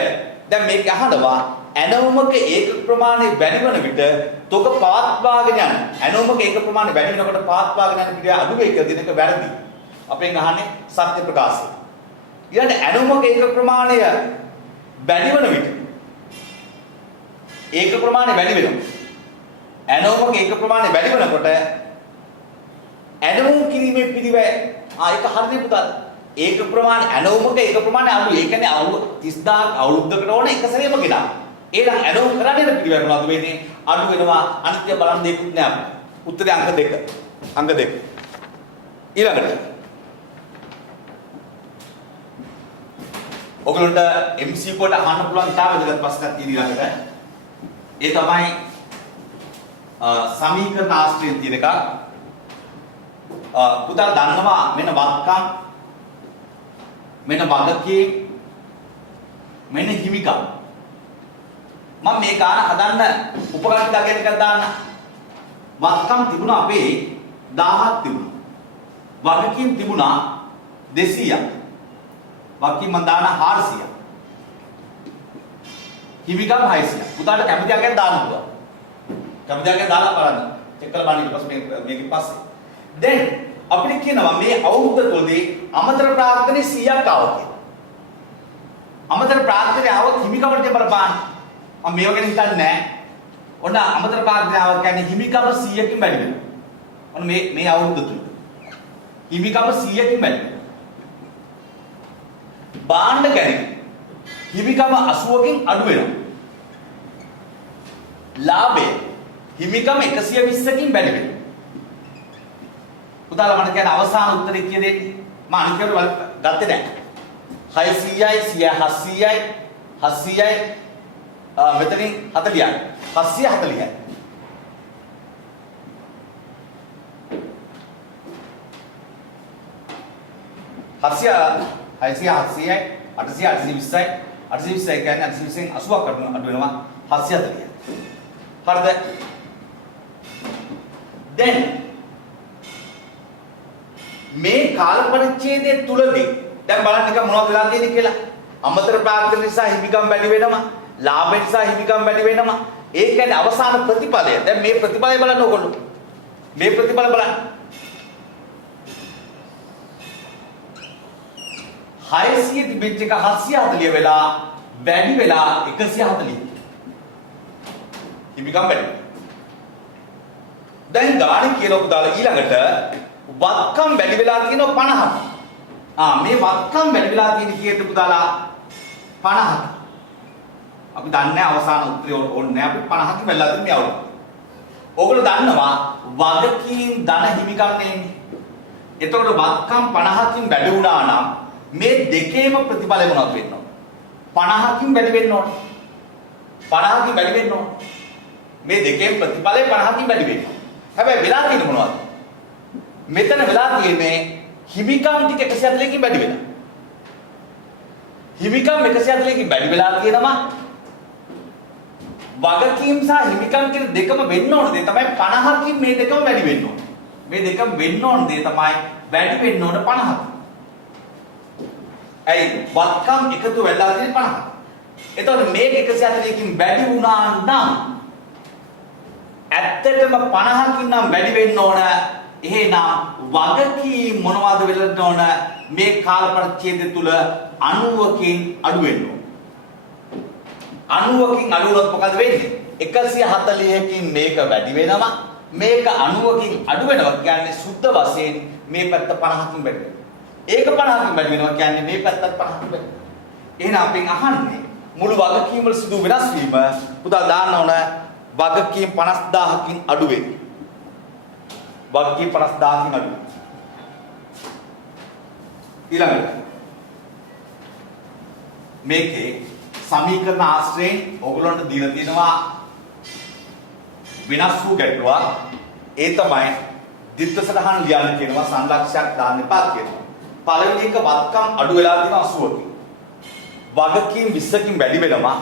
දැන් මේක අහනවා ඇනෝමක ඒක ප්‍රමාණය වැඩි වෙන විට තොග පවත්වාගෙන යන ඇනෝමක ඒක ප්‍රමාණය වැඩි වෙනකොට පවත්වාගෙන යන පිළිවෙල අඩු වෙයි කියලා දිනක වැරදි. අපෙන් අහන්නේ සත්‍ය ප්‍රකාශය. ඊළඟ ඇනෝමක ඒක ප්‍රමාණය වැඩි වෙන විට ඒක ප්‍රමාණය වැඩි වෙනවා. ඇනෝමක ඒක ප්‍රමාණය වැඩි වෙනකොට ඇනෝම් කිරීමේ පිළිවෙල ඒක හරියට පුතාද? ඒක ප්‍රමාණය ඇනෝමක ඒක ප්‍රමාණය අඩුයි. ඒ කියන්නේ 30000ක් අවුරුද්දකට ඕන එක සැරේම ගෙනා. එහෙනම් ඇනෝම් කරන්න යන පිළිවෙල මොනවද වෙන්නේ? අඩු වෙනවා. අනිත්‍ය බලන් දෙකුත් නෑ අපිට. උත්තරේ අංක 2. අංක 2. ඊළඟට ඔයගොල්ලන්ට MC කොට අහන්න පුළුවන් තාම වැදගත් ප්‍රශ්නක් තියෙන ඊළඟට. ඒ තමයි සමීකරණ ආශ්‍රයෙන් තියෙන එක. පුතා දන්නවා මෙන්න වත්කම් මෙන්න වගකීම් මෙන්න හිමිකම්. මම මේ ගාන හදන්න උපකරණ දගෙන එකක් දාන්න. වත්කම් තිබුණා අපේ 1000ක් තිබුණා. වගකීම් තිබුණා 200ක්. වගකීම් මම දාන 400ක්. හිමිකම් 600ක්. පුතාට කැමති අකෙන් දාන්න පුළුවන්. කැමති අකෙන් දාලා බලන්න. චෙක් කරලා බලන්න ඊට පස්සේ මේකෙන් පස්සේ. දැන් අපිට කියනවා මේ අවුරුද්ද තුලදී අමතර ප්‍රාර්ථනේ 100ක් ආවා කියලා. අමතර ප්‍රාර්ථනේ ආවොත් හිමිකමට බලපාන. මම මේව ගැන හිතන්නේ නැහැ. ඔන්න අමතර ප්‍රාර්ථනාවක් කියන්නේ හිමිකම 100කින් වැඩි වෙනවා. ඔන්න මේ අවුරුද්ද තුල. හිමිකම 100කින් වැඩි වෙනවා. භාණ්ඩ ගැනීම හිමිකම 80කින් අඩු වෙනවා. ලාභය හිමිකම 120කින් වැඩි වෙනවා. පුතාලා මට කියන්න අවසාන උත්තරේ කිය දෙන්නේ. මම අනිත් ඒවාට ගත්තේ නැහැ. 600යි 700යි 700යි මෙතනින් 40යි 740යි 700යි 820යි 820යි කියන්නේ 820න් 80ක් අඩු වෙනවා 740යි. හරිද? දැන් මේ කාල පරිච්ඡේදයේ තුලදී දැන් බලන්න එක මොනවද වෙලා තියෙන්නේ කියලා. අමතර ප්‍රාර්ථන නිසා හිමිකම් වැඩි වෙනවා. ලාභ නිසා හිමිකම් වැඩි වෙනවා. ඒ කියන්නේ අවසාන ප්‍රතිඵලය. දැන් මේ ප්‍රතිඵලය බලන්න ඕගොල්ලෝ. මේ ප්‍රතිඵල බලන්න. 600 තිබෙච්ච එක 740 වෙලා වැඩි වෙලා 140. හිමිකම් වැඩි. දැන් ගාණ කියනකොට දාලා ඊළඟට වත්කම් වැඩි වෙලා තියෙනවා 50. මේ වත්කම් වැඩි වෙලා තියෙන කීයද පුතාලා 50. අපි දන්නේ අවසාන උත්තරය ඕනේ අපි 50කින් වෙලා තියෙන මේ අවුරුද්ද. ඕගොල්ලෝ දන්නවා වගකීම් ධන හිමිකම් නෙන්නේ. එතකොට වත්කම් 50කින් වැඩි වුණා නම් මේ දෙකේම ප්‍රතිඵලය මොනවද වෙන්න ඕන? 50කින් වැඩි වෙන්න ඕන. 50කින් වැඩි වෙන්න ඕන. මේ දෙකේ ප්‍රතිඵලය 50කින් වැඩි වෙන්න ඕන. හැබැයි වෙලා තියෙන්නේ මොනවද? මෙතන වෙලා තියෙන්නේ හිමිකම් ටික 140කින් වැඩි වෙනවා. හිමිකම් 140කින් වැඩි වෙලා තියෙනවා. වගකීම් සහ හිමිකම් කියන දෙකම වෙන්න ඕන දේ තමයි 50කින් මේ දෙකම වැඩි වෙන්න ඕන. මේ දෙකම වෙන්න ඕන දේ තමයි වැඩි වෙන්න ඕන 50. ඇයි වත්කම් එකතු වෙලා තියෙන්නේ 50. එතකොට මේක 140කින් වැඩි වුණා නම් ඇත්තටම 50කින් නම් වැඩි වෙන්න ඕන. එහෙනම් වගකීම් මොනවද වෙන්න ඕන? මේ කාල පරිච්ඡේදය තුල 90කින් අඩු වෙන්න ඕන. 90කින් අඩු වුණොත් මොකද වෙන්නේ? 140කින් මේක වැඩි වෙනවා. මේක 90කින් අඩු වෙනවා කියන්නේ සුද්ධ වශයෙන් මේ පැත්ත 50කින් වැඩි වෙනවා. ඒක 50කින් වැඩි වෙනවා කියන්නේ මේ පැත්තත් 50කින් වැඩි වෙනවා. එහෙනම් අපෙන් අහන්නේ මුළු වගකීම් වල සිදු වෙනස් වීම පුතා දාන්න ඕන වගකීම් 50000කින් අඩු වෙයි. වගකීම් 50000කින් අඩු. ඊළඟට මේකේ සමීකරණ ආශ්‍රයෙන් ඕගොල්ලන්ට දීලා තියෙනවා වෙනස් වූ ගැටලුවක්. ඒ තමයි දිත්ත සටහන් ලියන්න කියනවා සංලක්ෂයක් දාන්න එපා කියනවා. පළවෙනි එක වත්කම් අඩු වෙලා තියෙනවා 80කින්. වගකීම් 20කින් වැඩි වෙනවා.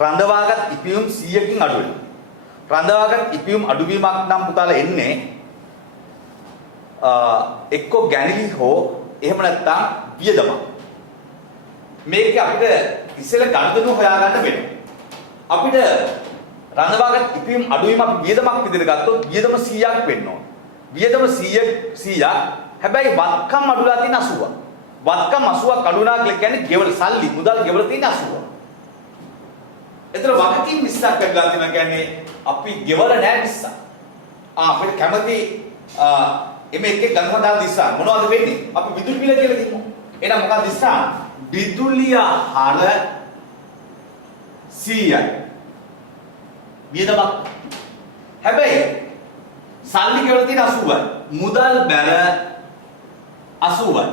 රඳවාගත් ඉපියුම් 100කින් අඩු වෙනවා. රඳවාගත් ඉපියුම් අඩුවීමක් නම් පුතාලා එන්නේ එක්කෝ ගැණිලි හෝ එහෙම නැත්නම් වියදමක්. මේක අපිට ඉස්සෙල්ලා ගණිතන හොයාගන්න වෙනවා. අපිට රඳවාගත් ඉපියුම් අඩුවීම අපි වියදමක් විදිහට ගත්තොත් වියදම 100ක් වෙන්න ඕන. වියදම 100ක් හැබැයි වත්කම් අඩුලා තියෙන 80ක්. වත්කම් 80ක් අඩු වුණා කියලා කියන්නේ ගෙවල සල්ලි මුදල් ගෙවල තියෙන 80ක්. එතන වගකීම් 20ක් වැඩිලා තියෙනවා කියන්නේ අපි ගෙවල නැහැ 20ක්. අපිට කැමති එමේ එකේ ගණන දාලා දිස්සා මොනවද වෙන්නේ? අපි විදුලි බිල කියලා දෙමු. එහෙනම් මොකක්ද දිස්සා? විදුලිය හර 100යි. වියදමක්. හැබැයි සල්ලි ගෙවල තියෙන 80යි. මුදල් බැර 80යි.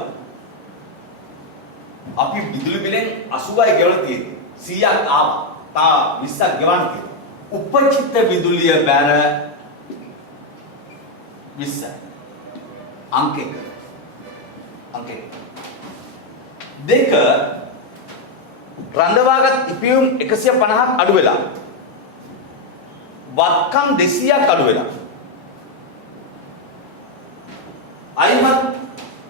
අපි විදුලි බිලෙන් 80යි ගෙවල තියෙන්නේ. 100ක් ආවා. තා 20ක් ගෙවන්න තියෙනවා. උපචිත විදුලිය බැර 20යි. अंक දෙක රඳවාගත් ඉපියුම් 150ක් අඩු වෙලා වත්කම් 200ක් අඩු වෙලා අයිමත්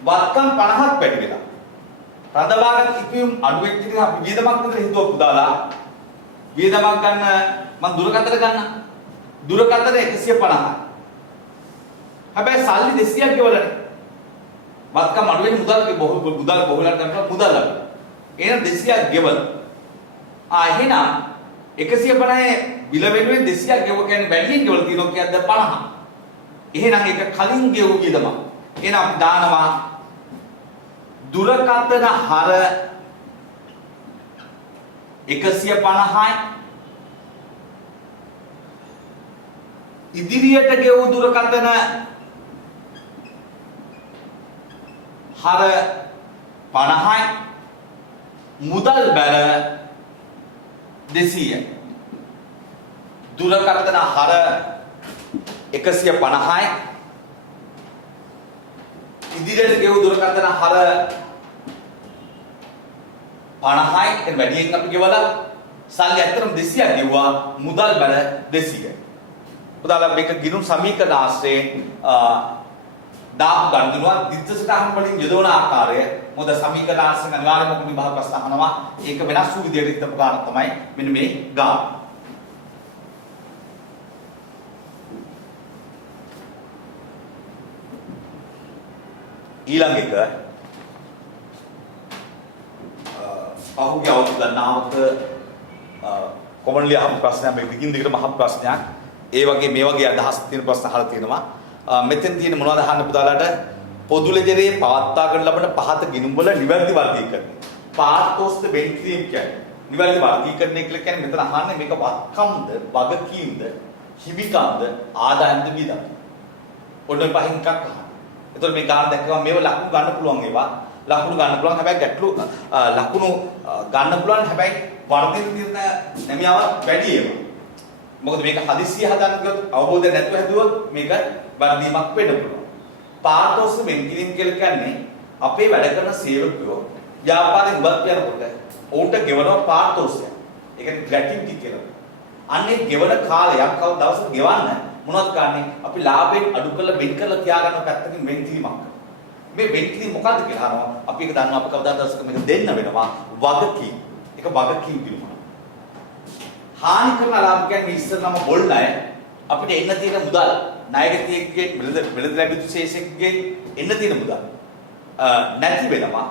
වත්කම් 50ක් වැඩි වෙලා රඳවාගත් ඉපියුම් අඩු වෙච්ච ඉතින් අපි වියදමක් විතර හිතුවා පුදාලා වියදමක් ගන්න මම දුරකථන ගන්න දුරකථන 150ක් හැබැයි සල්ලි 200ක් ගෙවලා වත්කම් අඩු වෙන්නේ මුදල් බොහෝලට ගන්නවා මුදල් අඩු. එහෙනම් 200ක් ගෙවල. එහෙනම් 150 බිල වෙනුවෙන් 200ක් ගෙව කියන්නේ වැඩියෙන් ගෙවලා තියෙනවා කියද්ද 50. එහෙනම් ඒක කලින් ගෙවු වියදම. එහෙනම් අපි දානවා දුරකථන හර 150යි ඉදිරියට ගෙවු දුරකථන හර 50යි මුදල් බැල 200යි. දුරකථන හර 150යි ඉදිරියට ගෙවු දුරකථන හර 50යි එතන වැඩියෙන් අපි ගෙවලා සල්ලි ඇත්තටම 200ක් ගෙවුවා මුදල් බැල 200යි. උදාහරණ මේක ගිණුම් සමීකරණ ආශ්‍රයෙන් දාපු ගණනුවා දිත්ත සටහන් වලින් යොදවන ආකාරය මොකද සමීකරණ ආශ්‍රයෙන් අනිවාර්යයෙන්ම මොකද විභාග ප්‍රශ්න අහනවා ඒක වෙනස් වූ විදිහට හිතපු ගාන තමයි මෙන්න මේ ගාන. ඊළඟ එක පහුගිය අවුරුදු ගණනාවක කොමන්ලි අහපු ප්‍රශ්නයක් මේ දිගින් දිගටම අහපු ප්‍රශ්නයක්. ඒ වගේ මේ වගේ අදහස් තියෙන ප්‍රශ්න අහලා තියෙනවා. මෙතෙන් තියෙන මොනවද අහන්න පුතාලාට පොදු ලෙජරේ පවත්වා ගන්න ලබන පහත ගිණුම් වල නිවැරදි වර්ගීකරණය. පාර්ටෝස්ද බෙන්ක්‍රීම් කියන්නේ. නිවැරදි වර්ගීකරණය කියලා කියන්නේ මෙතන අහන්නේ මේක වත්කම්ද, වගකීම්ද, හිමිකම්ද, ආදායම්ද වියදම්ද. ඔන්න පහින් එකක් අහන්න. එතකොට මේ කාර්ය දැක්කම මේව ලකුණු ගන්න පුළුවන් ඒවා. ලකුණු ගන්න පුළුවන් හැබැයි ගැටලු ලකුණු ගන්න පුළුවන් හැබැයි වර්ධිත තියෙන නැමියාව වැඩි ඒවා. මොකද මේක හදිස්සිය හදන්න ගියොත් අවබෝධය නැතුව හැදුවොත් මේක වර්ධීමක් වෙන්න පුළුවන්. පාර්ටෝස් බෙන්කිරින් කියලා කියන්නේ අපේ වැඩ කරන සේවකයෝ ව්‍යාපාරයෙන් ඉවත් කරනකොට උන්ට ගෙවනවා පාර්ටෝස් එක. ඒ කියන්නේ ග්‍රැටිවිටි කියලා. අන්නේ ගෙවන කාලයක් කව දවසක ගෙවන්න මොනවද කරන්නේ? අපි ලාභයෙන් අඩු කරලා බෙන් කරලා තියාගන්න පැත්තකින් බෙන්කිරීමක්. මේ බෙන්කිරීම මොකද්ද කියලා අහනවා. අපි ඒක දන්නවා අපි කවදා දවසක මේක දෙන්න වෙනවා වගකීම්. ඒක වගකීම් පිළිබඳ. හානි කරන ලාභ කියන්නේ ඉස්සරනම බොල් ණය අපිට එන්න තියෙන මුදල් ණයගතියෙක්ගේ වෙළඳ ලැබිතු ශේෂකගේ එන්න තියෙන මුදල් නැති වෙනවා.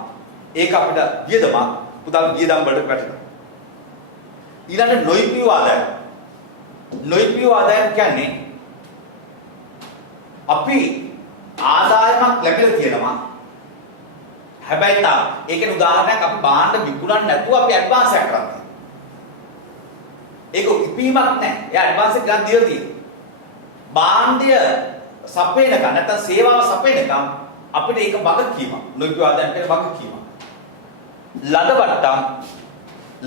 ඒක අපිට වියදමක් පුතල් වියදම් වලට වැටෙනවා. ඊළඟ නොයිපියු ආදායම. නොයිපියු ආදායම කියන්නේ අපි ආදායමක් ලැබිලා තියෙනවා. හැබැයි තා ඒකේ උදාහරණයක් අපි භාණ්ඩ විකුණන්න නැතුව අපි ඇඩ්වාන්ස් එකක් කරන්නේ. ඒක ඉපීමක් නැහැ. එයා ඇඩ්වාන්ස් එක ගන්න දීලා තියෙනවා. භාණ්ඩය සපේනකම් නැත්නම් සේවාව සපේනකම් අපිට ඒක වගකීමක්. නොයිපියු ආදායම කියන වගකීමක්.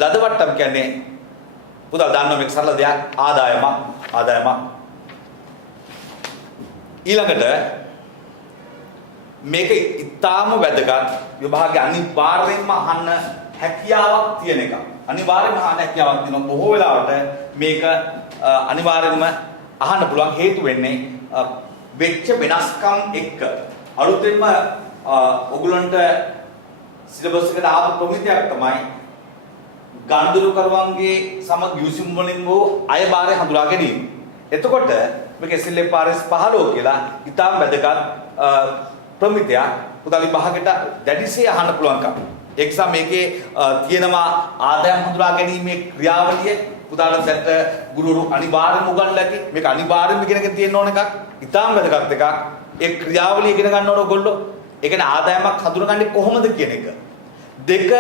ලදවට්ටම් කියන්නේ පුතා දන්නවා මේක සරල දෙයක් ආදායමක්. ඊළඟට මේක ඉතාම වැදගත් විභාගයේ අනිවාර්යෙන්ම අහන්න හැකියාවක් තියෙන එක. අනිවාර්යෙන්ම අහන්න හැකියාවක් තියෙනවා. බොහෝ වෙලාවට මේක අනිවාර්යෙන්ම අහන්න පුළුවන් හේතු වෙන්නේ වෙච්ච වෙනස්කම් එක්ක. අලුතෙන්ම ඔයගලන්ට සිලබස් එකට ආපු ප්‍රමිතියක් තමයි ගණදුරු කරුවන්ගේ සමග යුසිම් වලින් වූ අයභාරය හඳුනා ගැනීම. එතකොට මේක SLFRS 15 කියලා ඉතාම වැදගත් ප්‍රමිතියක්. පුතාලි භාගයට දැඩිසේ අහන්න පුළුවන්කම. එක්සම් මේකේ තියෙනවා ආදායම් හඳුනා ගැනීමේ ක්‍රියාවලිය. පුතාලට දැක්ක ගුරුවරු අනිවාර්යයෙන්ම උගන්වලා ඇති. මේක අනිවාර්යයෙන්ම ඉගෙනගෙන තියෙන්න ඕන එකක්. ඉතාම වැදගත් එකක්. ඒ ක්‍රියාවලිය ඉගෙන ගන්න ඕන ඔයගොල්ලෝ. ඒ කියන්නේ ආදායමක් හඳුනගන්නේ කොහොමද කියන එක. දෙක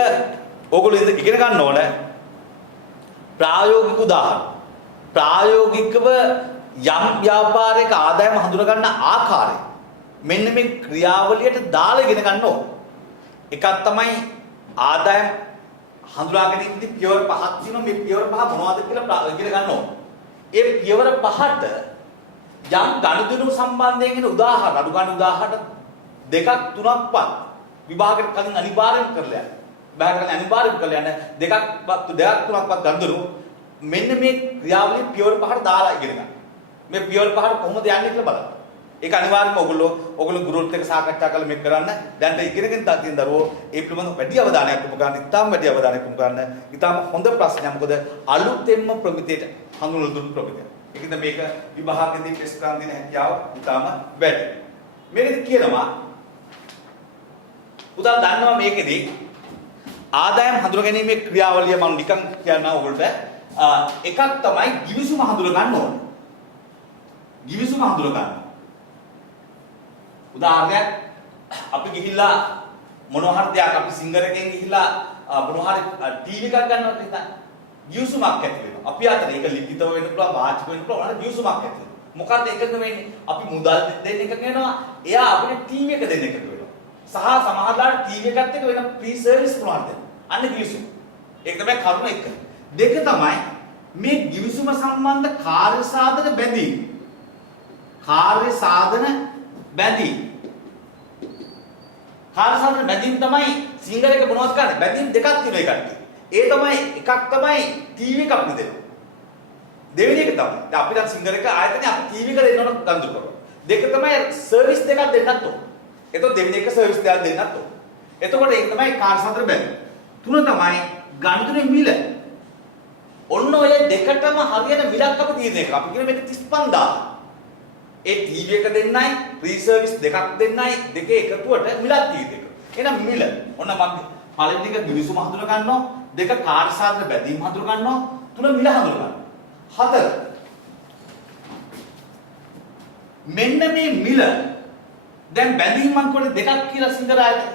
ඔයගොල්ලෝ ඉගෙන ගන්න ඕන ප්‍රායෝගික උදාහරණ. ප්‍රායෝගිකව යම් ව්‍යාපාරයක ආදායම හඳුන ගන්න ආකාරය මෙන්න මේ ක්‍රියාවලියට දාලා ඉගෙන ගන්න ඕන. එකක් තමයි ආදායම් හඳුනා ගැනීමදී පියවර පහක් තියෙනවා. මේ පියවර පහ මොනවද කියලා ඉගෙන ගන්න ඕන. ඒ පියවර පහට යම් ගනුදෙනු සම්බන්ධයෙන් එන උදාහරණ අඩු ගන්න උදාහරණ දෙකක් තුනක්වත් විභාගයට කලින් අනිවාර්යෙන් කරලා යන්න. විභාගයට අනිවාර්යෙන් කරලා යන්න දෙකක් තුනක්වත් ගනුදෙනු මෙන්න මේ ක්‍රියාවලිය පියවර පහට දාලා ඉගෙන ගන්න. මේ පියවර පහට කොහොමද යන්නේ කියලා බලන්න. ඒක අනිවාර්යයෙන්ම ඔයගොල්ලෝ ගුරුවරුත් එක්ක සාකච්ඡා කරලා මේක කරන්න. දැන් ඉගෙනගෙන තියෙන දරුවෝ ඒ පිළිබඳව වැඩි අවධානයක් යොමු කරන්න. ඉතාම වැඩි අවධානයක් යොමු කරන්න. ඉතාම හොඳ ප්‍රශ්නයක්. මොකද අලුතෙන්ම ප්‍රමිතියට හඳුන්වලා දුන්නු ප්‍රමිතිය. ඒකද මේක විභාගයේදී ටෙස්ට් කරන් දෙන හැකියාව ඉතාම වැඩි. මේකද කියනවා උදා දන්නවා මේකෙදී ආදායම් හඳුනා ගැනීමේ ක්‍රියාවලිය මම නිකන් කියනවා ඔයගොල්ලන්ට එකක් තමයි givisuma හඳුන ගන්න ඕන. givisuma හඳුන ගන්න. උදාහරණයක් අපි ගිහිල්ලා මොනවා හරි දෙයක් අපි සිංගර් එකෙන් ගිහිල්ලා මොනවා හරි ටීවී එකක් ගන්නවා කියලා හිතන්න. givisumක් ඇති වෙනවා. අපි අතර ඒක ලිඛිතව වෙන්න පුළුවන් වාචික වෙන්න පුළුවන්. අර givisumක් ඇති වෙනවා. මොකක්ද එකතු වෙන්නේ? අපි මුදල් දෙන්න එකතු වෙනවා. එයා අපිට ටීවී එක දෙන්න එකතු වෙනවා. සහ සමහරවිට ටීවී එකත් එක්ක වෙන ෆ්‍රී සර්විස් මොනවද? අන්න givisum. ඒක තමයි කරුණ එක. දෙක තමයි මේ givisum සම්බන්ධ කාර්ය සාධන බැඳීම. කාර්ය සාධන බැඳීම. කාර්ය සාධන බැඳීම තමයි සිංගල් එක මොනවද කරන්නේ? බැඳීම් දෙකක් තියෙනවා ඒකට. ඒ තමයි එකක් තමයි ටීවී එකක් දෙනවා. දෙවෙනි එක තමයි. දැන් අපි දැන් සිංගල් එක ආයතනේ අපි ටීවී එක දෙන්න ඕන ගන්දු කරනවා. දෙක තමයි සර්විස් දෙකක් දෙන්නත් ඕන. එතකොට දෙවෙනි එක සර්විස් දෙකක් දෙන්නත් ඕන. එතකොට ඒක තමයි කාර්ය සාධන බැඳීම. තුන තමයි ගණිතනේ මිල. ඔන්න ඔය දෙකටම හරියට මිලක් අපි තීරණය කරා. අපි කියන මේක 35000. ඒ ටීවී එක දෙන්නයි, ෆ්‍රී සර්විස් දෙකක් දෙන්නයි, දෙකේ එකතුවට මිලක් තීරණය කරා. එහෙනම් මිල. ඔන්න මම පළවෙනි එක givisum හඳුන ගන්නවා, දෙක කාර්ය සාධන බැඳීම් හඳුන ගන්නවා, තුන මිල හඳුන ගන්නවා. හතර. මෙන්න මේ මිල දැන් බැඳීම් මං කොට දෙකක් කියලා සිංගල් ආයතන.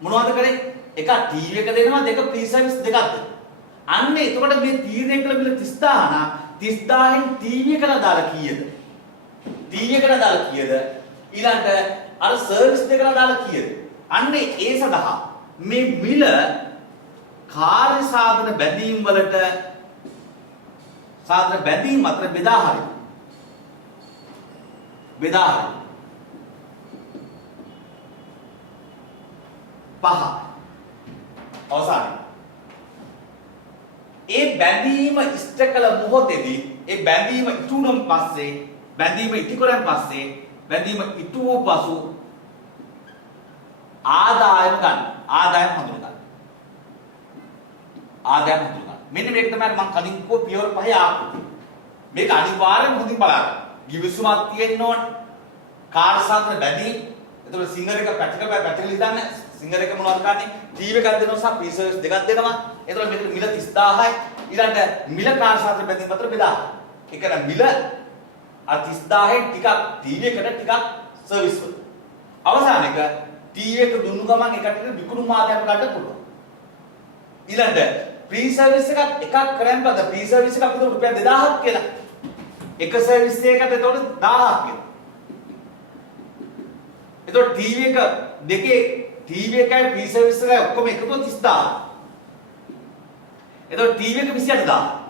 මොනවද කරේ? එකක් ටීවී එක දෙනවා, දෙක ෆ්‍රී සර්විස් දෙකක් දෙනවා. අන්න එතකොට මේ තීරණය කළ මිල 30000 නා 30000න් ටීවී එකට දාලා කීයද? ටීවී එකට දාලා කීයද? ඊළඟට අර සර්විස් දෙකට දාලා කීයද? අන්න ඒ සඳහා මේ මිල කාර්ය සාධන බැඳීම් වලට සාධන බැඳීම් අතර බෙදා හරින. බෙදා හරින. 5 අවසානයේ ඒ බැඳීම ඉෂ්ට කළ මොහොතේදී ඒ බැඳීම ඉටුනම් පස්සේ බැඳීම ඉටි පස්සේ බැඳීම ඉටු වූ පසු ආදායම ගන්න. ආදායම හඳුන ගන්න. ආදායම හඳුන ගන්න. මෙන්න මේක තමයි මම කලින් කිව්ව පියවර පහේ ආකෘතිය. මේක අනිවාර්යෙන්ම හොඳින් බලන්න. givisumක් තියෙන්න ඕන. කාර්ය සාධන බැඳීම්. එතකොට සිංගල් එක පැටිකල් හිතන්න. සිංගල් එක මොනවද කරන්නේ? ටීවී එකක් දෙනවා සහ ෆ්‍රී සර්විස් දෙකක් දෙනවා. එතකොට මෙතන මිල 30000යි. ඊළඟට මිල කාර්ය සාධන බැඳීම් අතර බෙදා. ඒ කියන්නේ මිල අර 30000න් ටිකක් ටීවී එකට ටිකක් සර්විස් වල. අවසාන එක ටීවී එක දුන්නු ගමන් එකට විකුණුම් ආදායම ගන්න පුළුවන්. ඊළඟට ෆ්‍රී සර්විස් එකක් කරන් බද ෆ්‍රී සර්විස් එකක් විතර රුපියල් 2000ක් කියලා. එක සර්විස් එකකට එතකොට 1000ක් කියලා. එතකොට ටීවී එක දෙකේ ටීවී එකයි ෆ්‍රී සර්විස් එකයි ඔක්කොම එකතු 30000. එතකොට ටීවී එක 28000.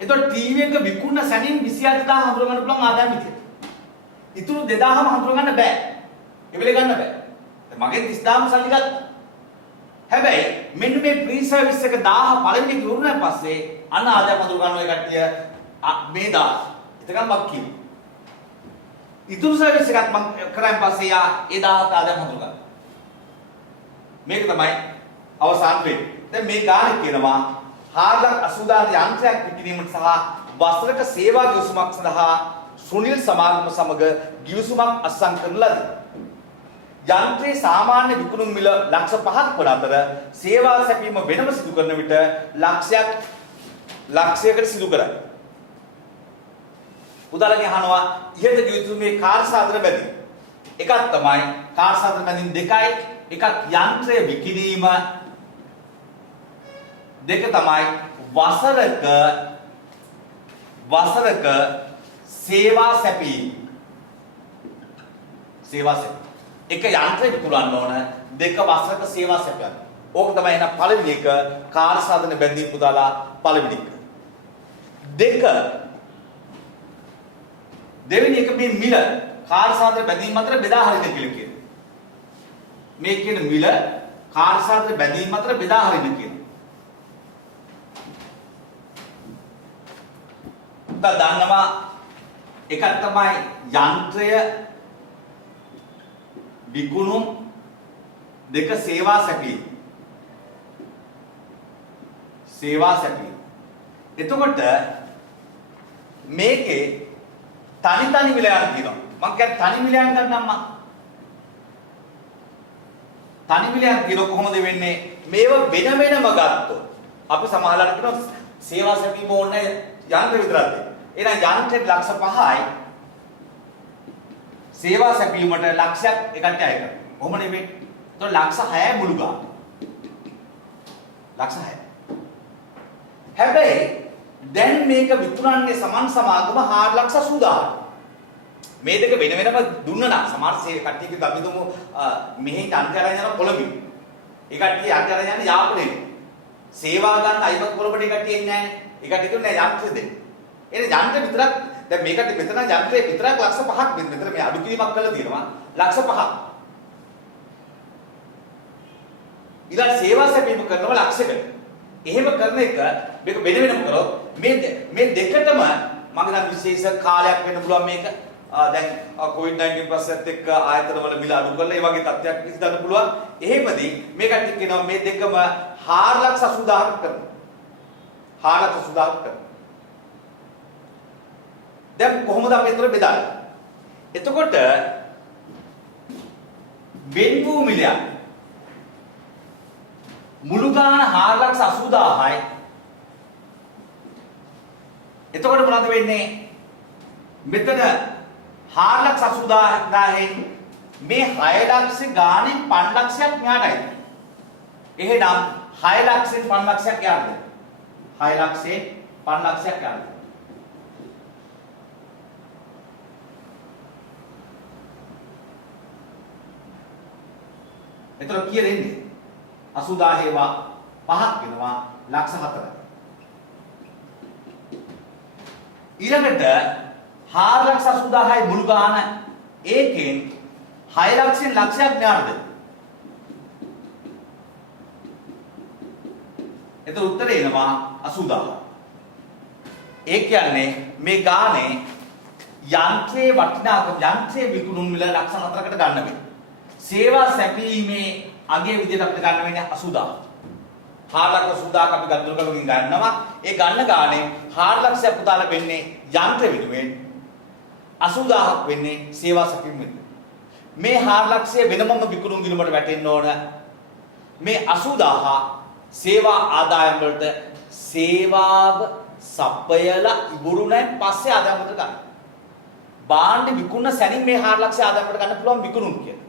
එතකොට ටීවී එක විකුණන සැනින් 28000 හඳුනා ගන්න පුළුවන් ආදායම විදියට. ඉතුරු 2000ම හඳුනා ගන්න බෑ. එවෙලේ ගන්න බෑ. මගෙන් 30000ම සල්ලි ගත්තා. හැබැයි මෙන්න මේ ෆ්‍රී සර්විස් එක 1000 පළවෙනි එක ඉවරුනාන් පස්සේ අන්න ආදායම හඳුනා ගන්න ඔය කට්ටිය මේ 1000. එතකන් මක් කිව්වා. ඉතුරු සර්විස් එකක් මම කරන් පස්සේ යා ඒ 1000ට ආදායම හඳුනා ගන්න. මේක තමයි අවසාන වෙන්නේ. දැන් මේ ගාන කියනවා 480000 යන්ත්‍රයක් විකිණීමට සහ වස්ත්‍රක සේවා givisumක් සඳහා සුනිල් සමාගම සමග givisumක් අත්සන් කරන ලදී. යන්ත්‍රයේ සාමාන්‍ය විකුණුම් මිල ලක්ෂ 5ක් වන අතර සේවා සැපීම වෙනම සිදු කරන විට ලක්ෂයකට සිදු කරයි. උදාහරණයක් අහනවා ඉහත givisumේ කාර්ය සාධන බැඳීම්. එකක් තමයි කාර්ය සාධන බැඳීම් දෙකයි. එකක් යන්ත්‍රය විකිණීම. දෙක තමයි වසරක සේවා සැපීම. සේවා සැපීම. එක යන්ත්‍රය විකුණන්න ඕන, දෙක වසරක සේවා සැපයන්න. ඕක තමයි එන පළවෙනි එක කාර්ය සාධන බැඳීම් පුදාලා පළවෙනි එක. දෙක දෙවෙනි එක මේ මිල කාර්ය සාධන බැඳීම් අතර බෙදා හරින්න කියලා කියනවා. මේ කියන මිල කාර්ය සාධන බැඳීම් අතර බෙදා හරින්න කියනවා. දන්නවා එකක් තමයි යන්ත්‍රය විකුණුම් දෙක සේවා සැපීම. එතකොට මේකේ තනි මිලයන් තියෙනවා. මම කියන්නේ තනි මිලයන් ගන්නම් තනි මිලයන් තියෙන කොහොමද වෙන්නේ? මේව වෙනම ගත්තොත් අපි සමහරවිට කියනවා සේවා සැපීම ඕනේ යන්ත්‍ර විතරක්ද? එහෙනම් යන්ත්‍රෙට ලක්ෂ 5යි. සේවා සැපීමට ලක්ෂයක් එකට අය කරනවා. කොහොම නෙමෙයි. එතකොට ලක්ෂ 6යි මුළු ගාන. ලක්ෂ 6යි. හැබැයි දැන් මේක විකුණන්නේ සමන් සමාගම 4,80,000. මේ දෙක වෙන වෙනම දුන්නා නම් සමහර කට්ටියක අපි දුමු මෙහෙන් අන්තය අරන් යන කොළඹින්. ඒ කට්ටිය අන්තය අරන් යන යාපනයේ. සේවා ගන්න අයිමත් කොළඹට ඒ කට්ටිය එන්නේ නැහැ. ඒ කට්ටිය කියන්නේ යන්ත්‍රෙ දෙන්න. එහෙනම් යන්ත්‍රෙ විතරක් දැන් මේකට මෙතන යන්ත්‍රේ විතරක් ලක්ෂ 5ක් මෙතන මේ අඩු කිරීමක් කරලා තියෙනවා. ලක්ෂ 5ක්. ඊළඟ සේවා සැපීම කරනවා ලක්ෂයකට. එහෙම කරන එක මේක වෙන වෙනම කරොත් මේ දෙකටම මම හිතන්නේ විශේෂ කාලයක් වෙන්න පුළුවන් මේක. දැන් COVID-19 පස්සෙත් එක්ක ආයතනවල මිල අඩු කරලා ඒ වගේ තත්ත්වයක් ඉස්සන්න පුළුවන්. එහෙමදී මේ කට්ටිය කියනවා මේ දෙකම 4,80,000ක් කරනවා. 4,80,000ක් කරනවා. දැන් කොහොමද අපි ඒතර බෙදන්නේ? එතකොට වෙන් වූ මිලයක් මුළු ගාන 4,80,000යි. එතකොට මොනවද වෙන්නේ? මෙතන 4,80,000න් මේ 6,00,000 ගානේ 5,00,000ක් මෙහාටයි. එහෙනම් 6,00,000න් 5,00,000ක් යාද? 6,00,000න් 5,00,000ක් යාද? එතකොට කීයද එන්නේ? 80,000 හේවා 5ක් වෙනවා ලක්ෂ 4ක්. ඊළඟට 4,80,000යි මුළු ගාන ඒකෙන් 6,00,000න් ලක්ෂයක් ඥානද? එතකොට උත්තරේ එනවා 80,000. ඒ කියන්නේ මේ ගානේ යන්ත්‍රයේ වටිනාකම යන්ත්‍රයේ විකුණුම් මිල ලක්ෂ 4කට ගන්න වෙන්නේ. සේවා සැපීමේ අගේ විදිහට අපිට ගන්න වෙන්නේ 80,000. 4,80,000ක් අපි ගණන් ගන්නවා. ඒ ගන්න ගානේ 4,00,000ක් පුතාලා වෙන්නේ යන්ත්‍ර විදුමෙන් 80,000ක් වෙන්නේ සේවා සැපීම විදුමෙන්. මේ 4,00,000 වෙනමම විකුණුම් ගිණුමට වැටෙන්න ඕන. මේ 80,000 සේවා ආදායම් වලට සේවාව සපයලා ඉවරුණෙන් පස්සේ ආදායම් වලට ගන්න. භාණ්ඩ විකුණන සැනින් මේ 4,00,000 ආදායම් වලට ගන්න පුළුවන් විකුණුම් කියලා.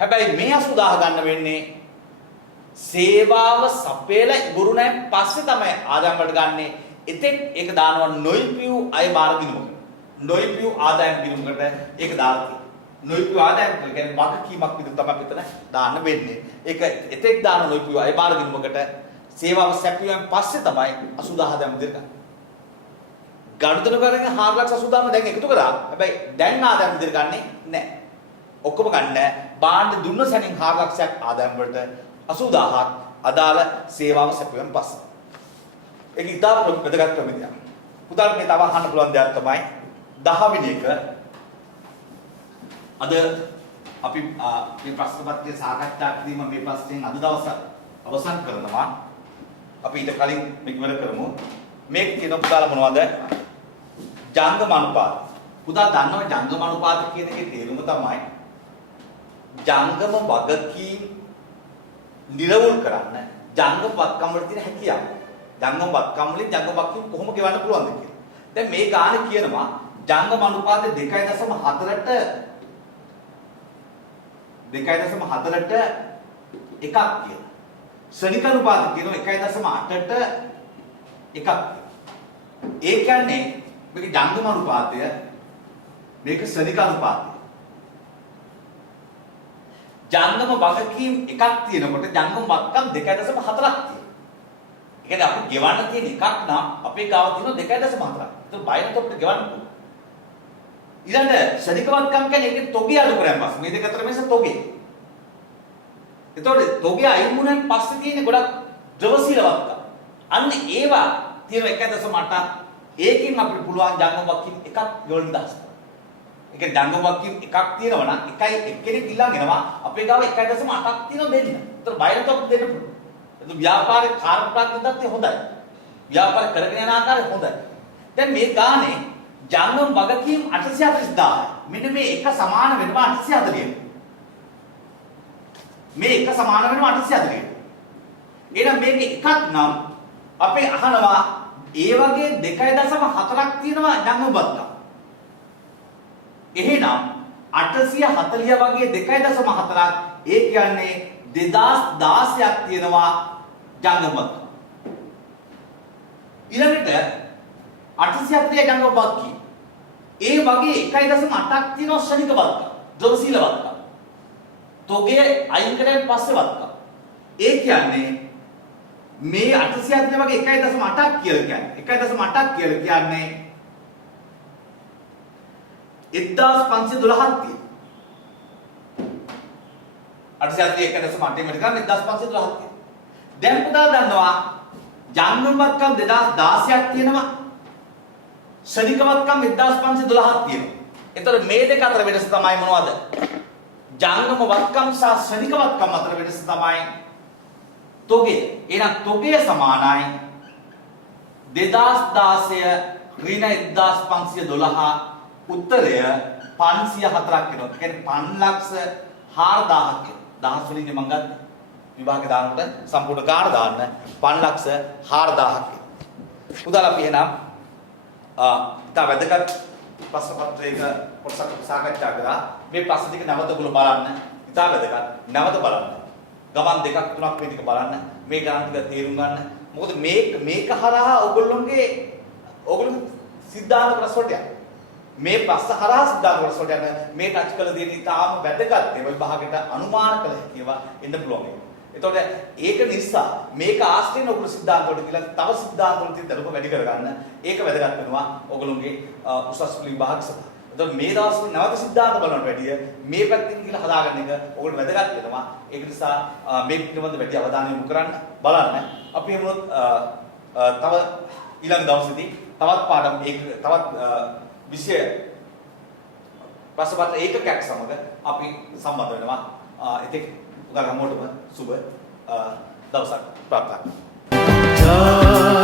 හැබැයි මේ 80,000 ගන්න වෙන්නේ සේවාව සපයලා ඉවරුණෙන් පස්සේ තමයි ආදායම් වලට ගන්නෙ. එතෙක් ඒක දානවා නොයිපියු අය බාර ගිණුමකට. නොයිපියු ආදායම් ගිණුමකට ඒක දාලා තියෙනවා. නොයිපියු ආදායම් කියන්නේ වගකීමක් විදිහට තමයි මෙතන දාන්න වෙන්නේ. ඒක එතෙක් දාන නොයිපියු අය බාර ගිණුමකට සේවාව සැපයුවෙන් පස්සේ තමයි 80,000 දැන් විදිහට ගන්න. ගණිතන කරගෙන 4,80,000ම දැන් එකතු කරා. හැබැයි දැන් ආදායම් විදිහට ගන්නෙ නැහැ. ඔක්කොම ගන්න බාණ්ඩ දුන්න සැනින් 4,00,000ක් ආදායම් වලට 80,000ක් අදාළ සේවාව සැපයුවෙන් පස්සේ. ඒක ඉතාම වැදගත් ක්‍රමයක්. පුතාට මේ තව අහන්න පුළුවන් දෙයක් තමයි 10 වෙනි එක. අද අපි මේ ප්‍රශ්න පත්‍රය සාකච්ඡා කිරීම මේ ප්‍රශ්නෙන් අද දවස අවසන් කරනවා. අපි ඊට කලින් මේක ඉවර කරමු. මේක කියන පුතාලා මොනවද? ජංගම අනුපාත. පුතා දන්නවා ජංගම අනුපාත කියන එකේ තේරුම තමයි ජංගම වගකීම් නිරවුල් කරන්න ජංගම වත්කම් වල තියෙන හැකියාව. ජංගම වත්කම් වලින් ජංගම වගකීම් කොහොම ගෙවන්න පුළුවන්ද කියලා. දැන් මේ ගානේ කියනවා ජංගම අනුපාත 2.4ට 2.4ට එකක් කියලා. ශ්‍රේණික අනුපාත කියනවා 1.8ට එකක්. ඒ කියන්නේ මේක ජංගම අනුපාතය මේක ශ්‍රේණික අනුපාතය. ජංගම වගකීම් එකක් තියෙනකොට ජංගම වත්කම් 2.4ක් තියෙනවා. ඒ කියන්නේ අපි ගෙවන්න තියෙන එකක් නම් අපේ ගාව තියෙන 2.4ක්. ඒක බයිනත් අපිට ගෙවන්න පුළුවන්. ඊළඟ ශ්‍රේණික වත්කම් කියන්නේ ඒකේ තොගේ අඩු කරන් පස්සේ මේ දෙක අතර වෙනස තොගේ. එතකොට තොගේ අයින් වුණාන් පස්සේ තියෙන ගොඩක් ද්‍රවශීල වත්කම්. අන්න ඒවා තියෙන 1.8 ඒකෙන් අපිට පුළුවන් ජංගම වත්කම් එකක් ගෙවන්න දාන්න. ඒ කියන්නේ ජංගම වත්කම් එකක් තියෙනවා නම් එකයි එක්කෙනෙක් ඉල්ලන් එනවා අපේ ගාව 1.8ක් තියෙනවා දෙන්න. ඒතර බයිනත් අපිට දෙන්න පුළුවන්. ඒක ව්‍යාපාරේ කාර්යප්‍රාප්තියත් හොඳයි. ව්‍යාපාර කරගෙන යන ආකාරය හොඳයි. දැන් මේ ගානේ ජංගම වගකීම් 840,000. මෙන්න මේ එක සමාන වෙනවා 840. මේ එක සමාන වෙනවා 840. එහෙනම් මේක එකක් නම් අපි අහනවා ඒ වගේ 2.4ක් තියෙනවා ජංගම වත්කම්. එහෙනම් 840 වගේ 2.4ක් ඒ කියන්නේ 2016ක් තියෙනවා ජංගම වත්කම්. ඊළඟට 840 ජංගම වත්කම්. ඒ වගේ 1.8ක් තියෙනවා ශනික වත්කම්. ජොරසීල වත්කම්. තොගේ අයින් කරලා පස්සේ වත්කම්. ඒ කියන්නේ මේ 840 වගේ 1.8ක් කියලා කියන්නේ 1.8ක් කියලා කියන්නේ 1512ක් තියෙනවා. 840 1.8 මෙතන 1512ක් තියෙනවා. දැන් පුතා දන්නවා ජංගම වත්කම් 2016ක් තියෙනවා. ශනික වත්කම් 1512ක් තියෙනවා. එතකොට මේ දෙක අතර වෙනස තමයි මොනවද? ජංගම වත්කම් සහ ශනික වත්කම් අතර වෙනස තමයි තොගය. එහෙනම් තොගය සමානයි 2016 ඍණ 1512 උත්තරය 504ක් වෙනවා. ඒ කියන්නේ 5,04,000ක්. දහස් වලින් මම ගත්තා. විභාගේ දානකොට සම්පූර්ණ ගාණ දාන්න 5,04,000ක්. උදාලා අපි එහෙනම් ඉතා වැදගත් ප්‍රශ්න පත්‍රයක කොටසක් සාකච්ඡා කරා. මේ ප්‍රශ්න ටික නැවත ඔයගොල්ලෝ බලන්න. ඉතා වැදගත්. නැවත බලන්න. ගමන් දෙකක් තුනක් මේ ටික බලන්න. මේ ගණන් ටික තේරුම් ගන්න. මොකද මේක හරහා ඔයගොල්ලෝගේ සිද්ධාන්ත ප්‍රශ්න වලට යන්න. මේ ප්‍රශ්න හරහා සිද්ධාන්ත ප්‍රශ්න වලට යන්න. මේ ටච් කළ දෙන්නේ ඉතාම වැදගත්. ඒ විභාගයට අනුමාන කළ හැකියවා එන්න පුළුවන්. එතකොට ඒක නිසා මේක ආශ්‍රයෙන් ඔයගොල්ලෝ සිද්ධාන්ත වලට කියලා තව සිද්ධාන්ත වල තියෙන දරුක වැඩි කරගන්න. ඒක වැදගත් වෙනවා ඔයගොල්ලෝගේ උසස් පෙළ විභාග සඳහා. එතකොට මේ දවස්වල නැවත සිද්ධාන්ත බලන වැඩිය මේ පැත්තෙන් කියලා හදාගන්න එක ඔයගොල්ලෝ වැදගත් වෙනවා. ඒක නිසා මේ පිළිබඳ වැඩි අවධානය යොමු කරන්න බලන්න. අපි එමුනොත් තව ඊළඟ දවසේදී තවත් පාඩම් තවත් විෂය ප්‍රශ්න පත්‍ර ඒකකයක් සමග අපි සම්බන්ධ වෙනවා. ඉතින් උදා හැමෝටම සුබ දවසක් ප්‍රාර්ථනා කරනවා.